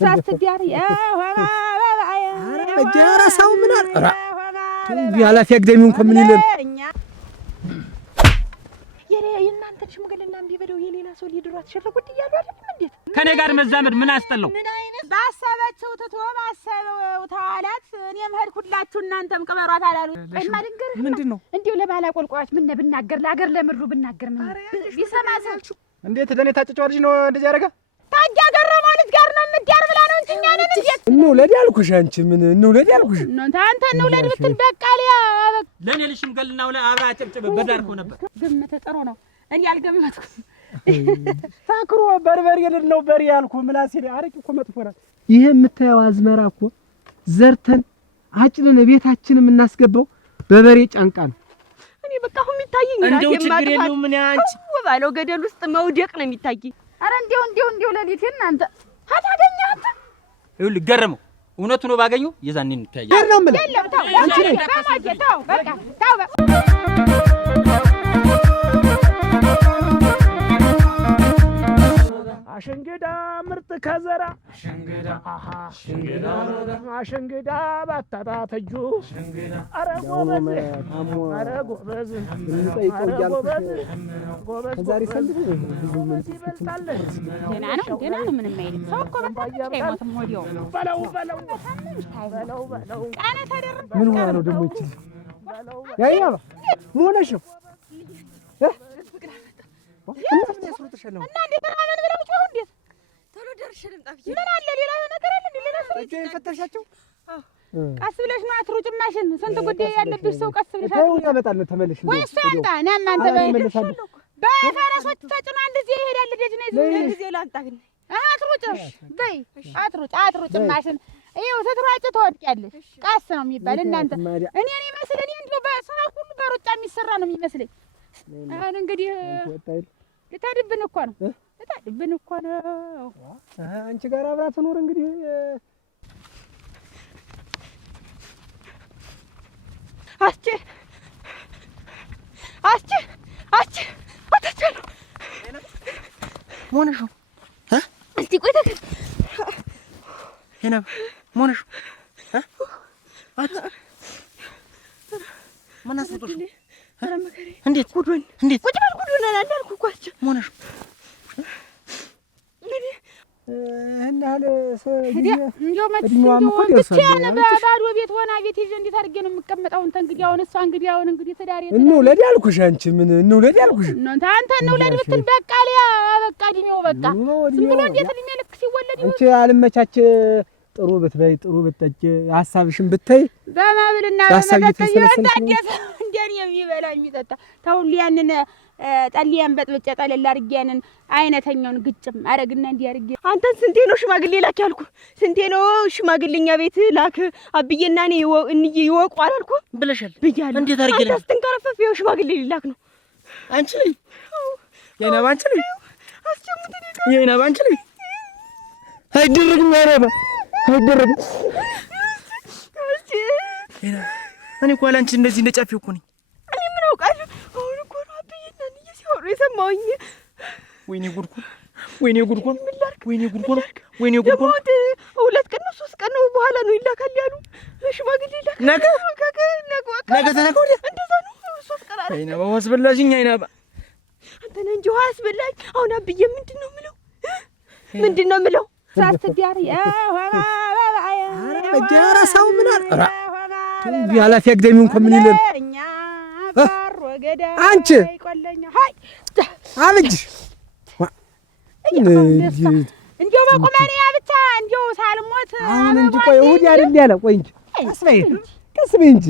ሳትዲያር ጀራ ሰው ምን አራ ያላፊ አግደሚ እንኳን ምን ይላል የእናንተ ሽምግልና እንዴ በደው የሌላ ሰው ሊድሯት ሸፈቁት ይያሉ አይደል እንዴት ከኔ ጋር መዛመድ ምን አስጠላው ምን አይነት ባሰባቸው ተዋባሰበው ተዋላት እኔም ሄድኩላችሁ እናንተም ቀበሯት አላሉ አይማድንገር ምንድነው እንዴው ለባላ ቆልቋዎች ምን ብናገር ለአገር ለምሩ ብናገር ምን ቢሰማ ሰልቹ እንዴት ለኔ ታጨጫዋልሽ ነው እንደዚህ ያረጋ ታጃ ገረማለት ጋር ነው ምዳር ብላ ነው እንጂ እኛን እንዴት እንውለድ ያልኩሽ አንቺ ምን እንውለድ ያልኩሽ አንተ እንውለድ ብትል በቃ ሊያ ለኔ ልሽምገልናው ላይ አብራ ጨብጨብ በዳርኮ ነበር ግምት ጥሩ ነው እኔ አልገመትኩም ታክሮ በርበሬ ነው በሬ ያልኩ ምላሴ አረቂ እኮ መጥፎራ ይሄ የምታየው አዝመራ እኮ ዘርተን አጭነን ቤታችንን የምናስገባው በበሬ ጫንቃ ነው እኔ በቃ አሁን የሚታየኝ እንደው ችግር የለውም ምን አንቺ ወባለው ገደል ውስጥ መውደቅ ነው የሚታየኝ አረ እንደው ለሊቴን አንተ አታገኛት ይኸውልህ ገረመው እውነቱ ነው ባገኘው የዛኔ እንታያለን ገረም ማለት አንቺ ነኝ በማጀታው በቃ ታው አሸንገዳ ምርጥ ከዘራ አሸንገዳ ባታታ ተጁ አረ ጎበዝ እንጠይቀው እያልኩሽ ከዛሬ ሰልፍ ብዙ ደህና ነው ምንም አይልም ሰው እኮ በጣም አይሞትም ወዲያው በለው ቃና ተደረገ ምን ሆነ ነው ደግሞ እቺ ያያባ ሞነሽ ነው እና እንዴት ተራመን ብለው ጮሁ እንዴት ቶሎ ደርሼ ልምጣ ብዬ ምን አለ ሌላ ነገር አለ ሌላ ሰው እጄ ፈተሻቸው ቀስ ብለሽ ነው አትሩጭ ማሽን ስንት ጉዳይ ያለብሽ ሰው ቀስ ብለሽ አትሩጭ ያመጣል ተመለሽ ወይ እሱ ያምጣ እናም አንተ በፈረሶች ተጭኖ አንድ ጊዜ ይሄዳል ደጅ ነው ዝም ጊዜ ላንጣ ግን አትሩጭ በይ አትሩጭ ማሽን ይኸው ስትሯጭ ትወድቂያለሽ ቀስ ነው የሚባል እናንተ እኔ መስል እኔ እንደው በስራ ሁሉ በሩጫ የሚሰራ ነው የሚመስለኝ አሁን እንግዲህ ልታድብን እኮ ነው አንቺ ጋር አብራ ትኖር እንግዲህ አታቻሉ ሞነሽ እስቲ ቆይ ተከ ሄና ሞነሽ ማን አስወጣሽ እንዴት ጉዱን እንዴት ቁጭ በል ጉዱን አላልኩ እኮ አስቸ ሞነሽ እንደው ብቻዬን በባዶ ቤት ሆና ቤት ይዤ እንዴት አድርጌ ነው የምቀመጠው? እንግዲህ አሁን እሷ እንግዲህ ትዳር እንውለድ ያልኩሽ አንቺ ምን እንውለድ ያልኩሽ አንተ እንውለድ ብትል በቃ ሊያ በቃ እድሜው በቃ ዝም ብሎ እንዴት እድሜ ልክ ሲወለድ አንቺ አልመቻች ጥሩ ብትበይ ጥሩ ብትጠጪ ሐሳብሽን ብታይ በማብልና በመጠጥ እንደኔ የሚበላ የሚጠጣ ተውል ያንን ጠሊያን በጥብጬ ጠለል አድርጌ ያንን አይነተኛውን ግጭም አረግና እንዲህ አድርጌ አንተን ስንቴ ነው ሽማግሌ ላክ ያልኩ? ስንቴ ነው ሽማግሌኛ ቤት ላክ አብዬና እኔ እንይ ይወቁ አላልኩ ብለሻል ብያለሁ። እንዴት አድርጌ ነው አስተንከረፈፍ ይኸው ሽማግሌ ሊላክ ነው። አንቺ ነኝ የኔ ባንቺ ነኝ አስቸሙት ነው የኔ ባንቺ ነኝ አይደረግም ያረባ አይደረግም እኔ እኮ አላንቺ እንደዚህ እንደጫፊው እኮ ነኝ እኔ ምን አውቃለሁ አሁን እኮ ነው አብዬና እኔ ሲያወሩ የሰማሁኝ ወይኔ ጉድኩን ወይኔ ጉድኩን ወይኔ ጉድኩን ሁለት ቀን ነው 3 ቀን ነው በኋላ ነው ይላካል ያሉ ሽማግሌ ይላካል ነገ ተነገ ወዲያ እንደዛ ነው 3 ቀን አረ አይና ባስበላሽኝ አይና አንተ ነህ እንጂ ዋስ በላኝ አሁን አብዬ ምንድነው የምለው ሳትዲያር ጀራ ሰው ምን አራ ያላፊ አግደሚ እንኳን ምን ይላል አንቺ አብጅ እንደው በቁመኔ ብቻ እንደው ሳልሞት አሁን እንጂ ቆይ እሑድ አይደል ያለ ቆይ እንጂ ቀስ በይ እንጂ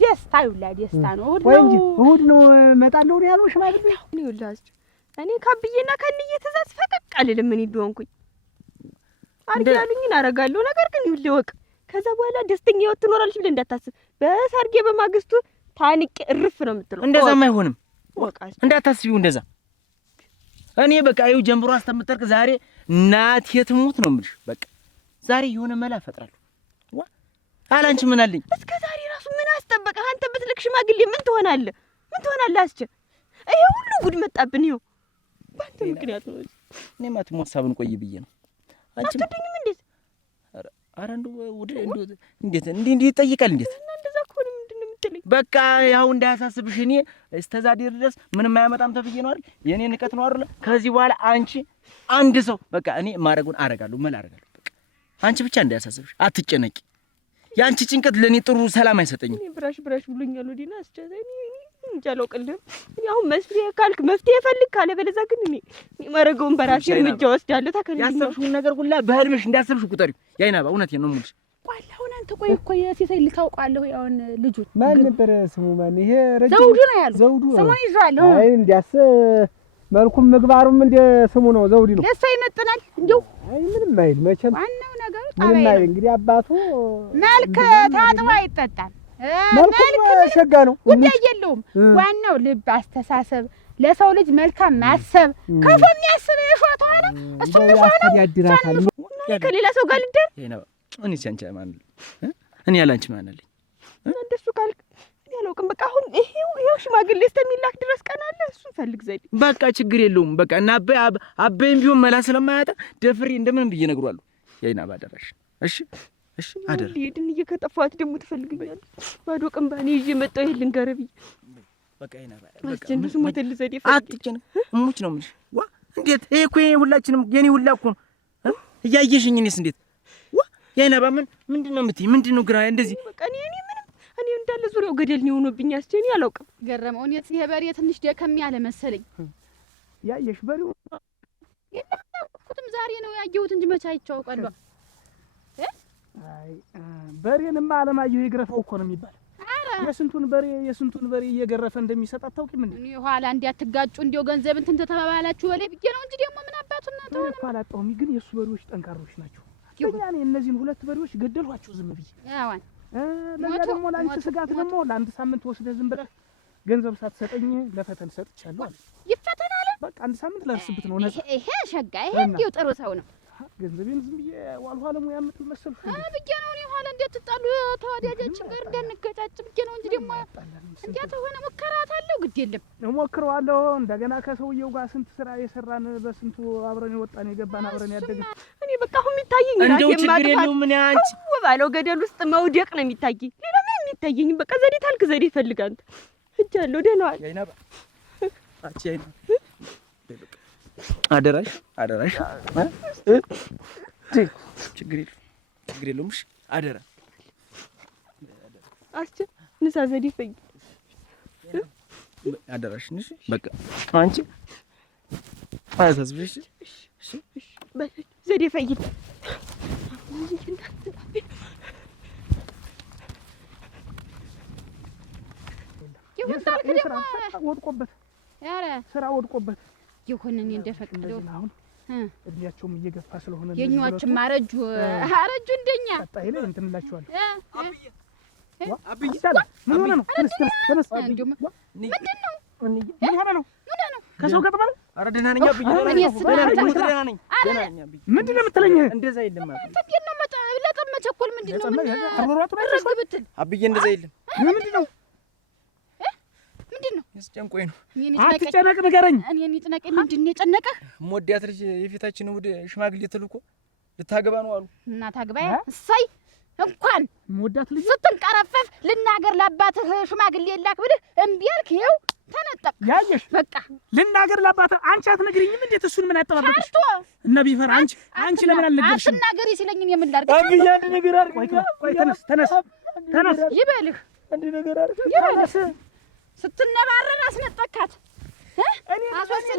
ደስታ ይውላ ደስታ ነው ቆይ እንጂ እሑድ ነው እመጣለሁ ያለው ሽማግሌ ይውላችሁ እኔ ካብዬና ከንዬ ትእዛዝ ፈቀቅ አልልም ምን ይዶንኩኝ አርግ ያሉኝን አረጋለሁ ነገር ግን ይውልወቅ ከዛ በኋላ ደስተኛ ህይወት ትኖራለች ብለህ እንዳታስብ በሰርጌ በማግስቱ ታንቄ እርፍ ነው የምትለው እንደዛም አይሆንም ወቃስ እንዳታስቢው እንደዛ እኔ በቃ ይኸው ጀምሮ አስተምጠርቅ ዛሬ እናት የትሙት ነው የምልሽ በቃ ዛሬ የሆነ መላ ፈጥራለሁ ዋ አላንቺ ምን አለኝ እስከ ዛሬ ራሱ ምን አስጠበቀ አንተ ብትልክ ሽማግሌ ምን ትሆናለህ አስቸ ይሄ ሁሉ ጉድ መጣብን ይኸው ባንተ ምክንያት ነው እኔ ማትሞት ሳብን ቆይ ብዬ ነው አንቺ አትወደኝም እንዴት ኧረ እንዴት እንዲህ ይጠይቃል? እንዴት እንደዛ ከሆነ ምንድን ነው የምትለኝ? በቃ ያው እንዳያሳስብሽ። እኔ እስከዛ ድረስ ምንም አያመጣም ተብዬ ነው አይደል? የኔ ንቀት ነው አይደል? ከዚህ በኋላ አንቺ አንድ ሰው በቃ እኔ ማረጉን አረጋለሁ፣ ምን አረጋለሁ። በቃ አንቺ ብቻ እንዳያሳስብሽ፣ አትጨነቂ። የአንቺ ጭንቀት ለኔ ጥሩ ሰላም አይሰጠኝም። እኔ ብራሽ ብሎኛል ወዲና አስጨዘኝ። እንጃ አላውቅልህም። እኔ አሁን መፍትሄ ካልክ መፍትሄ ፈልግ፣ ካለበለዚያ ግን እኔ ማረገውን በራሴ እርምጃ ወስዳለሁ። ታከለኝ ያሰብሽውን ነገር ሁላ በህልምሽ እንዳሰብሽ ቁጠሪው። ያይናባ እውነቴን ነው የምልሽ። ቆይ አሁን አንተ ቆይ እኮ የሴሰይ ልታውቃለህ? ያውን ልጁን ማን ነበር ስሙ? ማን ይሄ ረጅም ዘውዱ ነው ያለው። ዘውዱ ስሙን ይዟል። አይ እንዲያስ መልኩም ምግባሩም እንደ ስሙ ነው፣ ዘውዲ ነው። ለእሷ ይመጥናል እንደው። አይ ምንም አይል መቼም ዋናው ነገሩ ምንም ጠባይ አይል። ነው። እንግዲህ አባቱ መልክ ታጥቦ ይጠጣል። መልኩም ሸጋ ነው፣ ጉዳይ የለውም። ዋናው ልብ፣ አስተሳሰብ፣ ለሰው ልጅ መልካም ማሰብ። ከፎ የሚያስብ እሾት ሆነ እሱ ያድራታል። ከሌላ ሰው ጋር ልደር ያይናባ እኔ አንቺ ማን እኔ ያላንቺ ማን አለኝ? እንደሱ ካልክ እኔ አላውቅም። በቃ አሁን ይሄው ሽማግሌ እስከሚላክ ድረስ ቀን አለ። እሱን ፈልግ ዘዴ። በቃ ችግር የለውም። በቃ እና አበይም ቢሆን መላ ስለማያጣ ደፍሬ እንደምንም ብዬ እነግረዋለሁ። ያይናባ አደራሽ። እሺ አደራ። ሄድን እየከጠፋት ደግሞ ትፈልግኛለህ። ባዶ ቀን ባኔ ይዤ መጣሁ። ይሄ ልንገርህ ብዬ በቃ ያይናባ በቃ እንደሱ ሞተል ዘዴ ፈልግ። አትጨነቅ። እሙች ነው የምልሽ። ዋ እንዴት ይሄ እኮ ሁላችንም የኔ ሁላ እኮ ነው እያየሽኝ። እኔስ እንዴት ዋ ያይናባ ምንድን ነው የምትይኝ? ምንድን ነው ግራ እንደዚህ? በቃ እኔ እንዳለ ዙሪያው ገደል ነው ሆኖብኝ። አስቸኝ አላውቅም። ገረመው። እኔ ይሄ በሬ ትንሽ ደከም ያለ መሰለኝ። ያየሽ በሬው የለም ዛሬ ነው ያየሁት እንጂ መቼ አይቼው አውቃለሁ። አይ በሬንማ አለማየሁ የገረፈው እኮ ነው የሚባል። የስንቱን በሬ እየገረፈ እንደሚሰጥ አታውቂም እንዴ? እኔ ኋላ እንዲያትጋጩ እንዲው ገንዘብ እንትን ተተባባላችሁ በላይ ብዬ ነው እንጂ ደግሞ ምን አባቱና ተው እኮ አላጣሁም። ግን የሱ በሬዎች ጠንካሮች ናቸው። ያኔ እነዚህን ሁለት በሬዎች ገደልኋቸው ዝም ብዬ። ያዋን ለዛ ደግሞ ለአንቺ ስጋት ደግሞ ለአንድ ሳምንት ወስደህ ዝም ብለህ ገንዘብ ሳትሰጠኝ ለፈተን ሰጥቻለሁ አለ። ይፈተናል። በቃ አንድ ሳምንት ላርስብት ነው ነፃ። ይሄ ሸጋ ይሄ እንዲው ጥሩ ሰው ነው። ገንዘቤን ዝም ብዬ ዋልኋ ለሙ ያምጥል መሰልኩ ብዬ ነው። እኔ ኋላ እንዴት ትጣሉ ተወዳጃችን ጋር እንደንገጫጭ ብዬ ነው እንጂ ደግሞ እንዴት ሆነ ሙከራታለሁ። ግድ የለም እሞክረዋለሁ። እንደገና ከሰውየው ጋር ስንት ስራ የሰራን በስንቱ አብረን የወጣን የገባን አብረን ያደግን። እኔ በቃ አሁን የሚታየኝ እንደው ችግር የለውም። ምን አንቺ ባለው ገደል ውስጥ መውደቅ ነው የሚታየኝ። ሌላ ምንም የሚታየኝ በቃ ዘዴ ታልክ ዘዴ ፈልግ አንተ እጃለሁ። ደህና ዋል ያይናባ አቺ ያይና አደራሽ ችግር የለውም። እሺ አደራ አስቸ ንሳ ዘዴ ፈይ አደራሽ። እሺ በቃ አንቺ አያሳስብሽ። እሺ ዘዴ ፈይ ወድቆበት ስራ ወድቆበት ይሁን እኔ እንደፈቀደው አሁን እድሜያቸውም እየገፋ ስለሆነ የኛዎችም አረጁ እንደኛ ቀጣይ ላይ እንትን እላቸዋለሁ። አብይ ምን ሆነ ነው? ተነስ ምን ሆነ ነው? ከሰው ገጥማ ነው? ኧረ ደህና ነኝ አብይ። ደህና ነኝ። ምንድን ነው የምትለኝ? እንደዛ የለም አብይ። እንዴት ነው ለጠመቸኮል ምንድን ነው? ምን አብይ እንደዛ የለም። ምንድን ነው ያስጨንቆኝ ነው። አትጨነቅ፣ ንገረኝ። እኔን ይጨነቀኝ። ምንድን ነው የጨነቀህ? የምወዳት ልጅ የፊታችን እሑድ ሽማግሌ ተልኮ ልታገባ ነው አሉ። እና ታግባ። እሰይ እንኳን የምወዳት ልጅ ስትንቀረፈፍ ልናገር ለአባትህ ሽማግሌ ላክ ብልህ እምቢ አልክ። ይኸው ተነጠቅ። ያየሽ በቃ ልናገር ለአባትህ። አንቺ አትነግሪኝም? እንዴት እሱን ምን አጠባበቅሽ? እና ቢፈራ አንቺ ለምን አልነገርሽም? አትናገሪ ሲለኝ እኔ ምን ላድርግ? አብይ አንድ ነገር አድርግ። ቆይ ተነስ ይበልህ። አንድ ነገር አድርግ። ይበልህ። ስትነባረር አስነጠካት። እኔ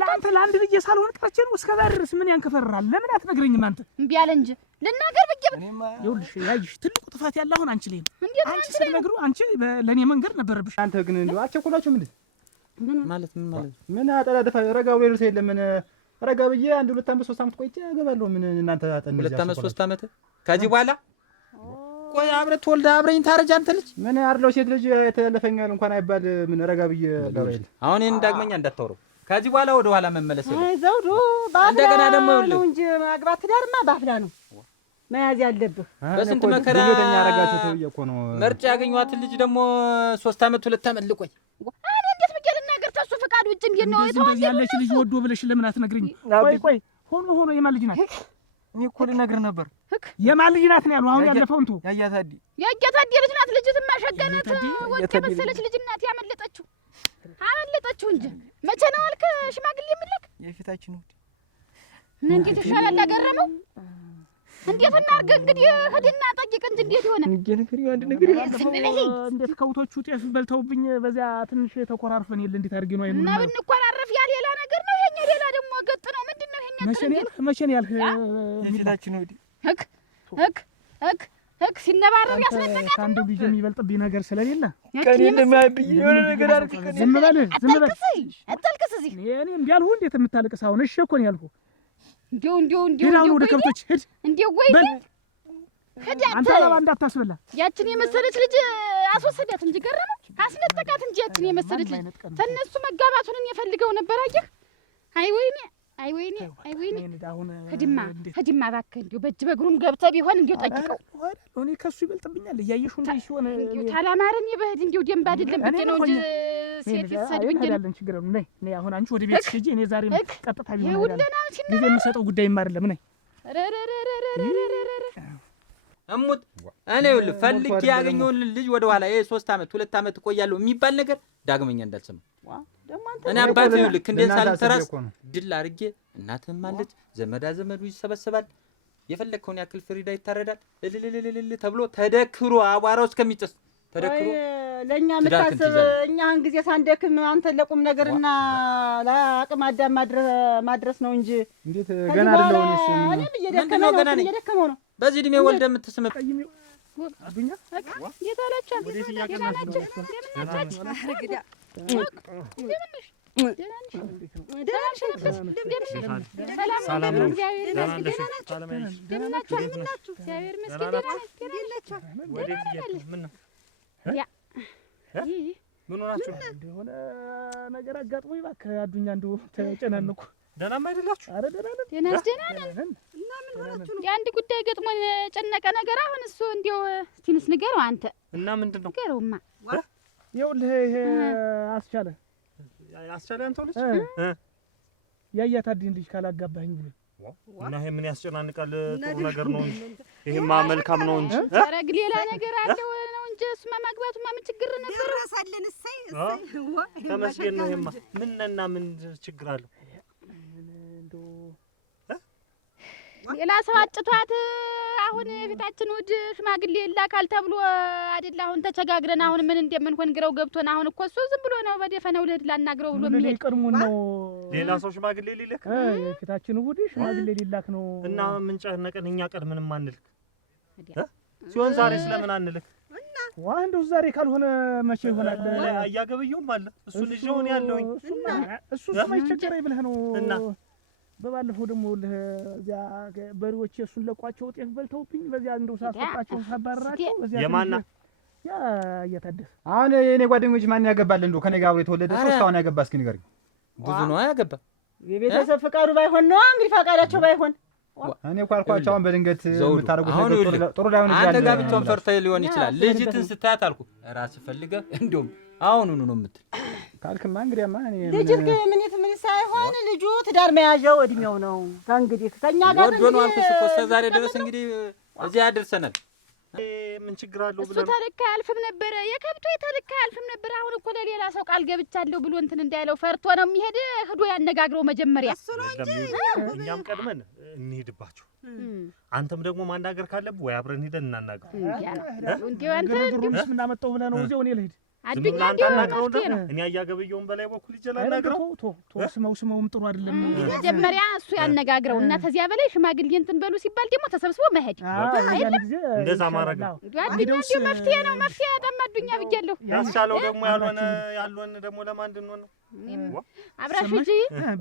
ለአንተ ለአንድ ልጅ ሳልሆን ቀርቼ ነው እስከ ዛሬ ድረስ ምን ያንከፈራል? ለምን አትነግረኝም አንተ? እምቢ አለ እንጂ ልናገር ብዬ ይኸውልሽ፣ ያይሽ ትልቁ ጥፋት ያለ አሁን አንቺ ላይ ነው። አንቺ ስትነግሩ አንቺ ለእኔ መንገር ነበረብሽ። አንተ ግን እንደው አትቸኮላችሁ። ምንድን ማለት ምን አጠላደፋ ረጋ ብሎ ይርሰ የለም። ምን ረጋ ብዬ 1 2 5 3 ዓመት ቆይቼ አገባለሁ። ምን እናንተ አጠን 2 ዓመት 3 ዓመት ከዚህ በኋላ ቆይ አብረህ ትወልዳ አብረኝ ታረጃ። አንተ ልጅ ምን አርለው ሴት ልጅ የተለፈኛል እንኳን አይባል። ምን ረጋ ብዬ ገባይል። አሁን ይሄን ዳግመኛ እንዳታወራው። ከዚህ በኋላ ወደ ኋላ መመለስ የለም። አይ ዘውዱ ባፍላ እንደገና ደግሞ ነው እንጂ ማግባት ትዳርማ ባፍላ ነው መያዝ ያለብህ። በስንት መከራ ጉልበተኛ አረጋችሁ ተብዬ እኮ ነው መርጫ ያገኘኋትን ልጅ ደግሞ 3 ዓመት 2 ዓመት ልቆይ። እኔ እንዴት ብዬ ልናገር? ተሱ ፈቃድ ውጭ እንዴት ነው እንደዚህ ያለች ልጅ ወዶ ብለሽ ለምን አትነግሪኝ? ቆይ ሆኖ የማን ልጅ ናት? እኔ እኮ ልነግርህ ነበር። የማን ልጅ ናት ነው ያሉ? አሁን ያለፈውን ተው። ያያታዲ ልጅ ናት። ልጅትማ ሸጋናት ወርቅ የመሰለች ልጅ ናት ያመለጠችው እንጂ መቼ ነው አልክ ሽማግሌ የሚላክ? የፊታችን እሑድ። እንዴት ይሻላል ያገረመው? እንዴት እናድርግ እንግዲህ ሂድና ጠይቅ እንጂ እንዴት ይሆነ? አንድ ነገር እንዴት ከውቶቹ ጤፍ በልተውብኝ በዚያ ትንሽ ተኮራርፈን የለ እንዴት አድርጌ ነው አይኑ እና ብንኮራረፍ ያ ሌላ ነገር ነው። ይሄኛ ሌላ ደግሞ ገጥ ነው። ምንድነው ይሄኛ? መቼ ነው ያልህ? የፊታችን እሑድ። ህክ ሲነባረር ያስነጠቃት ከአንዱ ልጅ የሚበልጥብኝ ነገር ስለሌለ ቀኔ እንደማያብኝ የሆነ ነገር አድርግ። ዝም በል አታልቅስ። እዚህ እኔ እምቢ አልሁህ። እንዴት የምታልቅስ አሁን? እሺ እኮ ነው ያልኩህ። እንዲያው ወደ ከብቶች ሂድ። እንዲያው ወይ ሂድ አንተ ባባ እንዳታስበላ። ያችን የመሰለች ልጅ አስወሰዳት እንጂ ገረመው አስነጠቃት እንጂ ያችን የመሰለች ልጅ ተነሱ መጋባቱን የፈልገው ነበር። አየህ? አይ ወይኔ ሂድማ እባክህ እንዲያው በእጅ በእግሩም ገብተህ ቢሆን እንዲያው ጠይቀው። እኔ ከሱ ይበልጥብኛል እያየሽው እንደዚህ ሲሆን ታላማረኝ በህድ እንዲያው ደንብ አይደለም ብዬ ነው እንጂ ሴት ይሰድብኝ እንዴ ችግር ነው። ነይ አሁን አንቺ ወደ ቤት ሂጂ። እኔ ዛሬ ቀጥታ ቢሆን ጊዜ የምሰጠው ጉዳይም አይደለም። ነይ እሙት እኔ ይኸውልህ ፈልጌ ያገኘውን ልጅ ወደ ኋላ 3 ዓመት 2 ዓመት እቆያለሁ የሚባል ነገር ዳግመኛ እንዳልሰማ። እኔ አባቴ ይኸውልህ እንዴት ሳልተራስ ድል አድርጌ እናትህም አለች ዘመዳ ዘመዱ ይሰበሰባል የፈለግከውን ያክል ፍሪዳ ይታረዳል እልልልልል ተብሎ ተደክሮ አቧራው እስከሚጨስ ተደክሮ ለኛ መታሰብ እኛን ጊዜ ሳንደክም አንተ ለቁም ነገርና ለአቅም አዳም ማድረስ ነው እንጂ እንዴት ገና አይደለም። እኔም እየደከመው ነው። በዚህ እድሜ ወልደህ የምትስመው አዱኛ የታላችሁ ሰላም ነው። ምን ሆናችሁ? እንደሆነ ነገር አጋጥሞኝ እባክህ አዱኛ እንደው ተጨናንኩ። ደህናም አይደላችሁ? ኧረ ደህና ነን። እና ምን ሆናችሁ ነው? የአንድ ጉዳይ ገጥሞኝ የጨነቀ ነገር አሁን እሱ እንደው ትንሽ ንገረው አንተ። እና ምንድን ነው? ንገረውማ። ይኸውልህ ይሄ አስቻለ አንተው ልጅ ያያታድን ልጅ ካላጋባኸኝ ብሎ እና ይሄ ምን ያስጨናንቃል? ጥሩ ነገር ነው እንጂ ይሄማ መልካም ነው እንጂ አረግ ሌላ ነገር አለው ነው እንጂ እሱማ ማግባቱማ ምን ችግር ነበር? ደረሳለን። እሰይ ተመስገን ነው። ይሄማ ምንና ምን ችግር አለው? ሌላ ሰው አጭቷት አሁን ፊታችን እሑድ ሽማግሌ ይላካል ተብሎ አይደል? አሁን ተቸጋግረን አሁን ምን እንደምንሆን ግረው ገብቶን አሁን እኮ እሱ ዝም ብሎ ነው በደፈነው ልሂድ ላናግረው ብሎ የሚሄድ ቀድሞን ነው። ሌላ ሰው ሽማግሌ ሊልክ ፊታችን እሑድ ሽማግሌ ሊላክ ነው እና ምን ጨነቀን? እኛ ቀድመን አንልክ ሲሆን ዛሬ ስለምን አንልክ? እንደው ዛሬ ካልሆነ መቼ ይሆናል? አያገበየውም አለ እሱ ልጅ ነው ያለውኝ እሱ ማይቸገረኝ ብለህ ነው እና በባለፈው ደግሞ ለዚያ በሬዎች እሱን ለቋቸው ጤፍ በልተውብኝ በዚያ እንደው ሳስወጣቸው ሳባረራቸው በዚያ የማና ያ እየታደሰ አሁን የኔ ጓደኞች ማን ያገባል? እንደው ከኔ ጋር አብሮ የተወለደ ሶስት አሁን ያገባ እስኪ ንገረኝ። ብዙ ነው ያገባ። የቤተሰብ ፈቃዱ ባይሆን ነው እንግዲህ ፈቃዳቸው ባይሆን እኔ እኮ አልኳቸው። አሁን በድንገት የምታደርጉት ነገር ጥሩ ላይሆን ይችላል። አንተ ጋብቻውን ፈርተህ ሊሆን ይችላል። ልጅትን ስታያት አልኩ ራስህ ፈልገህ እንደውም አሁኑኑ ነው የምትል ካልክማ እንግዲያማ እኔ ልጅ ምን ሳይሆን ልጁ ትዳር መያዣው እድሜው ነው። ከእንግዲህ ከኛ ጋር ወዶ ነው አልኩሽ እኮ እስከ ዛሬ ድረስ እንግዲህ እዚያ ያደርሰናል። ምን ችግር አለው ብለህ እሱ ተልካ ያልፍም ነበር የከብቶ ተልካ ያልፍም ነበር። አሁን እኮ ለሌላ ሰው ቃል ገብቻለሁ ብሎ እንትን እንዳይለው ፈርቶ ነው የሚሄድ። ሄዶ ያነጋግረው መጀመሪያ እሱ ነው እንጂ እኛም ቀድመን እንሂድባቸው። አንተም ደግሞ ማናገር ካለብህ ወይ አብረን ሄደን እናናገር። እንዴ አንተ እንዴ ምን አመጣው ብለህ ነው እዚያው እኔ ልሂድ አዱኛ እኔ አያገበየውን በላይ በኩል ይችላል ናገረው ስመውም ጥሩ አይደለም። መጀመሪያ እሱ ያነጋግረው እና ከዚያ በላይ ሽማግሌ እንትን በሉ ሲባል ደግሞ ተሰብስቦ መሄድ እንደዛ ማድረግ ነው። መፍትሄ ነው። መፍትሄ ያጠማዱኛ ብያለሁ። ያስቻለው ደግሞ ያልሆነ ደግሞ ለማን እንድንሆን ነው? አብራሽ እንጂ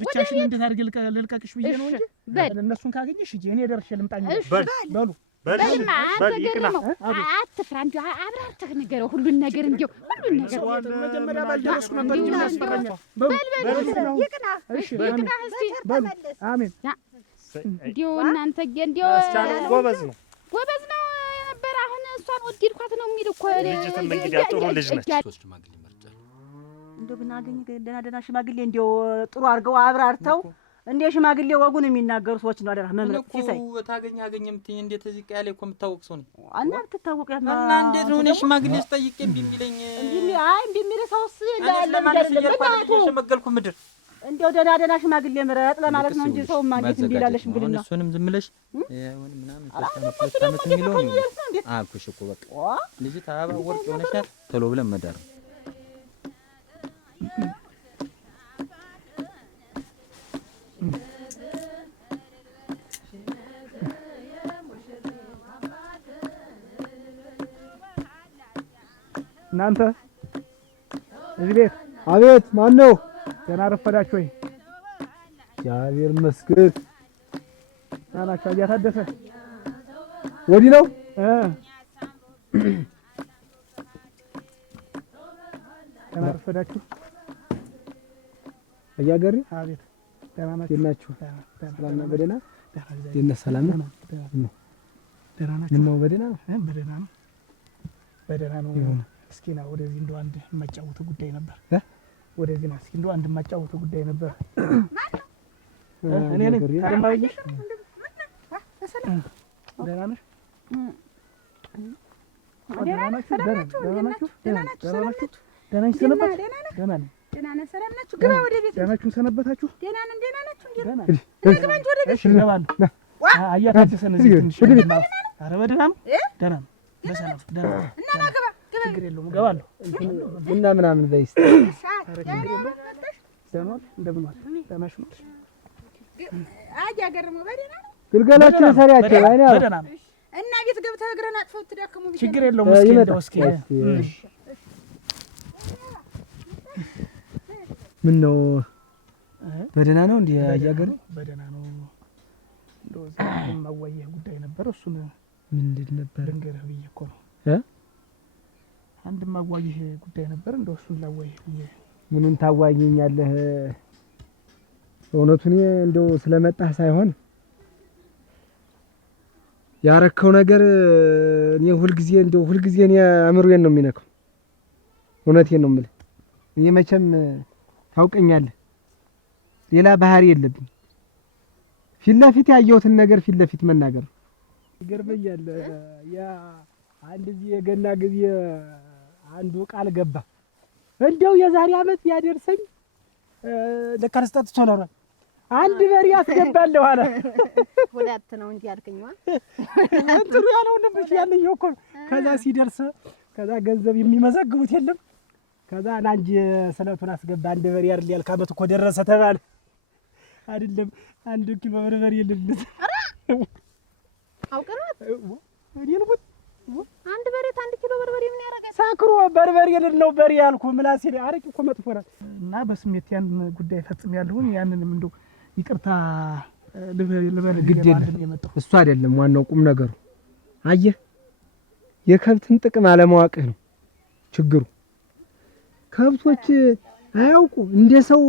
ብቻሽን እንዴት አድርጌ ልልቀቅሽ ብዬ ነው እንጂ እነሱን ካገኘሽ እጄ እኔ ደርሼ ልምጣኝ። በሉ በልማ ተገረመው አትፍራ። እንዲሁ አብራርተህ ንገረው ሁሉን ነገር እንዲሁ ሁሉን ነገር መጀመሪያ ባልደረስኩ ነበር እንጂ ያስፈራኛል። ይቅና እስቲ በሉ አሜን። እንዲሁ እናንተ እንዲሁ ጎበዝ ነው የነበረ አሁን እሷን ወዲድኳት ነው የሚል እኮ ልጅትን እንግዲህ ጥሩ ልጅ ነች። እንደው ብናገኝ ደህና ሽማግሌ እንዲው ጥሩ አድርገው አብራርተው እንደ ሽማግሌ ወጉን የሚናገሩ ሰዎች ነው አይደል? መምረጥ ሲሳይ ታገኝ የምትይኝ እንዴት እዚህ ቀያ ላይ እኮ የምታወቅ ሰው ነኝ እና ብትታወቅ እና እንዴት ነው እኔ ሽማግሌ ስጠይቅ እምቢ የሚለኝ? እምቢ የሚል ሰውስ ያለ ሸመገልኩ ምድር እንደው ደህና ሽማግሌ ምረጥ ለማለት ነው እንጂ ሰውማ እንዴት እምቢ ይላል ሽምግልና? እሱንም ዝም ብለሽ ይሁን ምናምን ተስተምት የሚለው ነው አልኩሽ እኮ በቃ ልጅት አበባ ወርቅ የሆነሻል ቶሎ ብለን መዳር እናንተ እዚህ ቤት አቤት ማን ነው? ደህና ረፈዳችሁ ወይ? እግዚአብሔር ይመስገን። ናናችሁ እያታደሰ ወዲህ ነው ደህና ረፈዳችሁ አያገሪ አቤት ደህና ናችሁ? ሰላም ነው? በደህና ደህና ሰላም ነው? ደህና ናችሁ? ምነው በደህና ነው? በደህና ነው በደህና ነው። እስኪ ና ወደዚህ እንደው አንድ የማጫወተው ጉዳይ ነበር። ወደዚህ ና እስኪ እንደው አንድ የማጫወተው ጉዳይ ነበር። እኔ ነኝ ታማኝሽ። ደህና ነሽ? ደህና ናችሁ? ደህና ናችሁ? ደህና ናችሁ? ሰነበት ደህና ነኝ። ደህና ነን። ሰላም ናችሁ? ግባ ወደ ቤት። ደህና ናችሁ? ሰነበታችሁ? ደህና ነን። ደህና ናችሁ? ደህና ግባ እንጂ ወደ ቤት። እገባለሁ። አያታችሰን እዚህ ትንሽ ኧረ በደህና ነው። ደህና ነው። በሰላም ደህና ነው። እና ና ግባ ግባ። ችግር የለውም እገባለሁ። ቡና ምናምን በይ እስኪ። እንደምን ዋል? ደህና ነሽ? አያገርመው በደህና ነው። ግልገላችን ሰሪያቸው አይኔ በደህና ነው። እና ቤት ገብተህ እግረን አጥፈው ትደክሙ ቢሆን ችግር የለውም። እስኪ እንደው እስኪ ምን ነው በደህና ነው እንዴ? አያገር በደህና ነው። እንደው እዚህ ማዋየህ ጉዳይ ነበር። እሱን ምንድን ነበር እንገርህ ብዬ እኮ ነው አንድ ማዋየህ ጉዳይ ነበር። እንደው እሱን ላዋየህ ብዬ። ምኑን ታዋየኛለህ? እውነቱን እንደው ስለመጣህ ሳይሆን ያረከው ነገር እኔ ሁልጊዜ እኔ አእምሮዬን ነው የሚነካው። እውነቴን ነው የምልህ። እኔ መቼም ታውቀኛለህ፣ ሌላ ባህሪ የለብኝ። ፊት ለፊት ያየሁትን ነገር ፊት ለፊት መናገር ነው። ይገርመኛል። ያ አንድ ጊዜ የገና ጊዜ አንዱ ቃል ገባ፣ እንደው የዛሬ ዓመት ያደርሰኝ ለካርስታት ሶላራ አንድ በሬ ያስገባለሁ አለ። ሁለት ነው እንጂ ያልከኝዋ እንትሩ ያለው ነበር ያለኝ እኮ። ከዛ ሲደርስ ከዛ ገንዘብ የሚመዘግቡት የለም። ከዛ ላንጂ ስለቱን አስገባ አንድ በሬ አይደል ያልክ ዓመት እኮ ደረሰ ተባለ። አይደለም አንድ ኪሎ በርበሬ የለለት አውቀናት ወዲልኩት አንድ በሬት አንድ ኪሎ በርበሬ ምን ያደርጋል? ሳክሮ በርበሬ የሌለው በሬ ያልኩ ምላሴ አረቂ እኮ መጥፎ ናት። እና በስሜት ያን ጉዳይ ፈጽም ያለውን ያንንም እንደው ይቅርታ ልበል ግድ የለም። እሱ አይደለም ዋናው ቁም ነገሩ። አየህ የከብትን ጥቅም አለማወቅህ ነው ችግሩ። ከብቶች አያውቁ እንደ ሰው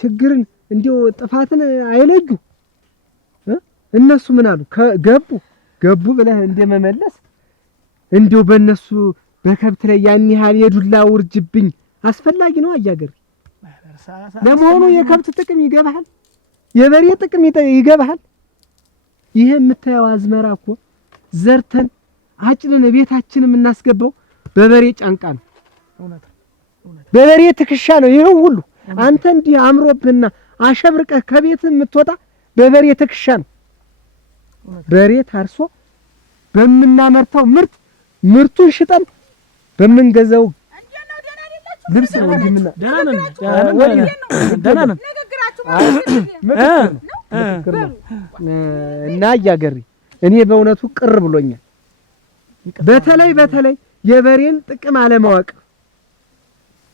ችግርን እንዲው ጥፋትን አይለጁ። እነሱ ምን አሉ ገቡ ብለህ እንደመመለስ እንዲው በእነሱ በከብት ላይ ያን ያህል የዱላ ውርጅብኝ አስፈላጊ ነው? አያገር ለመሆኑ የከብት ጥቅም ይገባሃል? የበሬ ጥቅም ይገባሃል? ይሄ የምታየው አዝመራ እኮ ዘርተን አጭለን ቤታችን የምናስገባው በበሬ ጫንቃ ነው። በበሬ ትከሻ ነው። ይሄ ሁሉ አንተ እንዲህ አምሮብህና አሸብርቀህ ከቤት የምትወጣ በበሬ ትከሻ ነው። በሬ ታርሶ በምናመርተው ምርቱን ሽጠን በምንገዛው ልብስ ነው እንዲምና ደህና ነን እና አያገሪ እኔ በእውነቱ ቅር ብሎኛል። በተለይ የበሬን ጥቅም አለማወቅ፣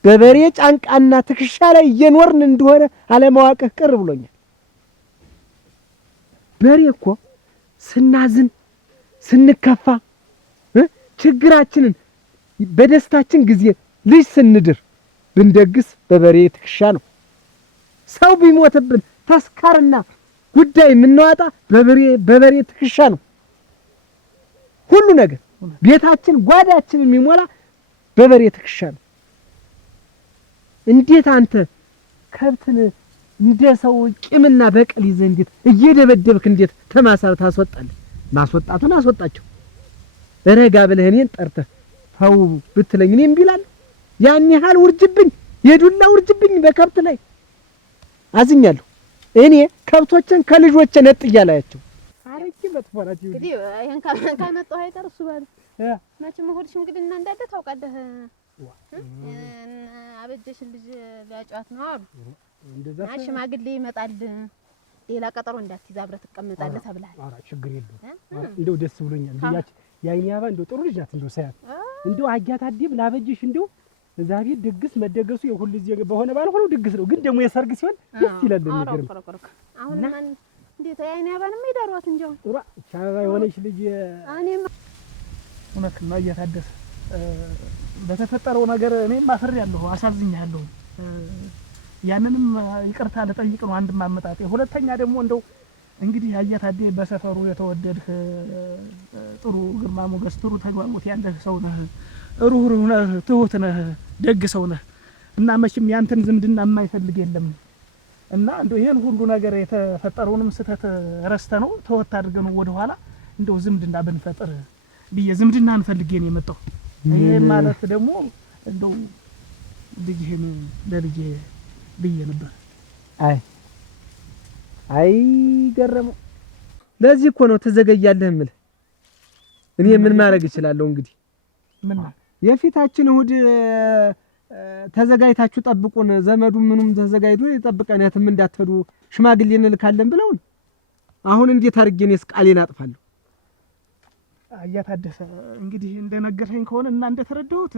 በበሬ ጫንቃና ትከሻ ላይ እየኖርን እንደሆነ አለማወቅህ ቅር ብሎኛል። በሬ እኮ ስናዝን ስንከፋ ችግራችንን በደስታችን ጊዜ ልጅ ስንድር ብንደግስ በበሬ ትከሻ ነው። ሰው ቢሞትብን ተስካርና ጉዳይ የምናወጣ በበሬ ትከሻ ነው። ሁሉ ነገር ቤታችን ጓዳችን የሚሞላ በበሬ ትከሻ ነው። እንዴት አንተ ከብትን እንደ ሰው ቂምና በቀል ይዘህ እንዴት እየደበደብክ እንዴት ተማሳብ ታስወጣለህ? ማስወጣቱን አስወጣቸው። ረጋ ብለህ እኔን ጠርተህ ተው ብትለኝ እኔ እምቢ እላለሁ? ያን ያህል ውርጅብኝ፣ የዱላ ውርጅብኝ በከብት ላይ አዝኛለሁ። እኔ ከብቶችን ከልጆቼ ነጥዬ አላያቸው። አረቂ መጥፎራት ይሁን እንግዲህ ይሄን ካመጣው አይቀር እሱ ባለ መቼም እሑድ ሽምግልና እንዳለ ታውቃለህ። አበጀሽን ልጅ ሊያጫዋት ነው አሉ። እንደዛ ሽማግሌ ይመጣል፣ ሌላ ቀጠሮ እንዳትይዝ አብረህ ትቀመጣለህ ተብለሃል። ኧረ ችግር የለውም። እንደው ደስ ብሎኛል። ልያች የዓይኔ አበባ እንደው ጥሩ ልጅ ናት። እንደው ሳያት እንደው አያታዲብ ላበጀሽ እንደው እዛ ቤት ድግስ መደገሱ የሁሉ ጊዜ በሆነ ባልሆነው ድግስ ነው፣ ግን ደግሞ የሰርግ ሲሆን ደስ ይላል። የሚገርም አሁን ማን እንዴት የዓይኔ አበባንም ይዳሯት እንጂ አሁን ጥሩ ቻባ የሆነች ልጅ እኔማ እውነት ነው እያታደሰ በተፈጠረው ነገር እኔም አፍሬያለሁ፣ አሳዝኛለሁ። ያንንም ይቅርታ ልጠይቅ ነው አንድ ማመጣጤ። ሁለተኛ ደግሞ እንደው እንግዲህ አያታዴ በሰፈሩ የተወደድህ ጥሩ ግርማ ሞገስ ጥሩ ተግባቦት ያለህ ሰው ነህ፣ ሩህሩህ ነህ፣ ትሁት ነህ፣ ደግ ሰው ነህ እና መቼም ያንተን ዝምድና የማይፈልግ የለም እና እንደው ይሄን ሁሉ ነገር የተፈጠረውንም ስህተት ረስተ ነው ተወት አድርገህ ነው ወደ ኋላ እንደው ዝምድና ብንፈጥር ብዬ ዝምድናን ፈልጌ ነው የመጣው። ይሄ ማለት ደግሞ እንደው ልጅህን ለልጄ ብዬ ነበር። አይ ገረመው። ለዚህ እኮ ነው ተዘገያለህ የምልህ። እኔ ምን ማድረግ እችላለሁ እንግዲህ? ምን የፊታችን እሑድ ተዘጋጅታችሁ ጠብቁን፣ ዘመዱ ምኑም ተዘጋጅቶ ይጠብቀን፣ የትም እንዳትሄዱ ሽማግሌ እንልካለን ብለውን አሁን እንዴት አድርጌ እኔስ ቃሌን አጥፋለሁ? አያታደሰ እንግዲህ እንደነገርከኝ ከሆነ እና እንደተረዳሁት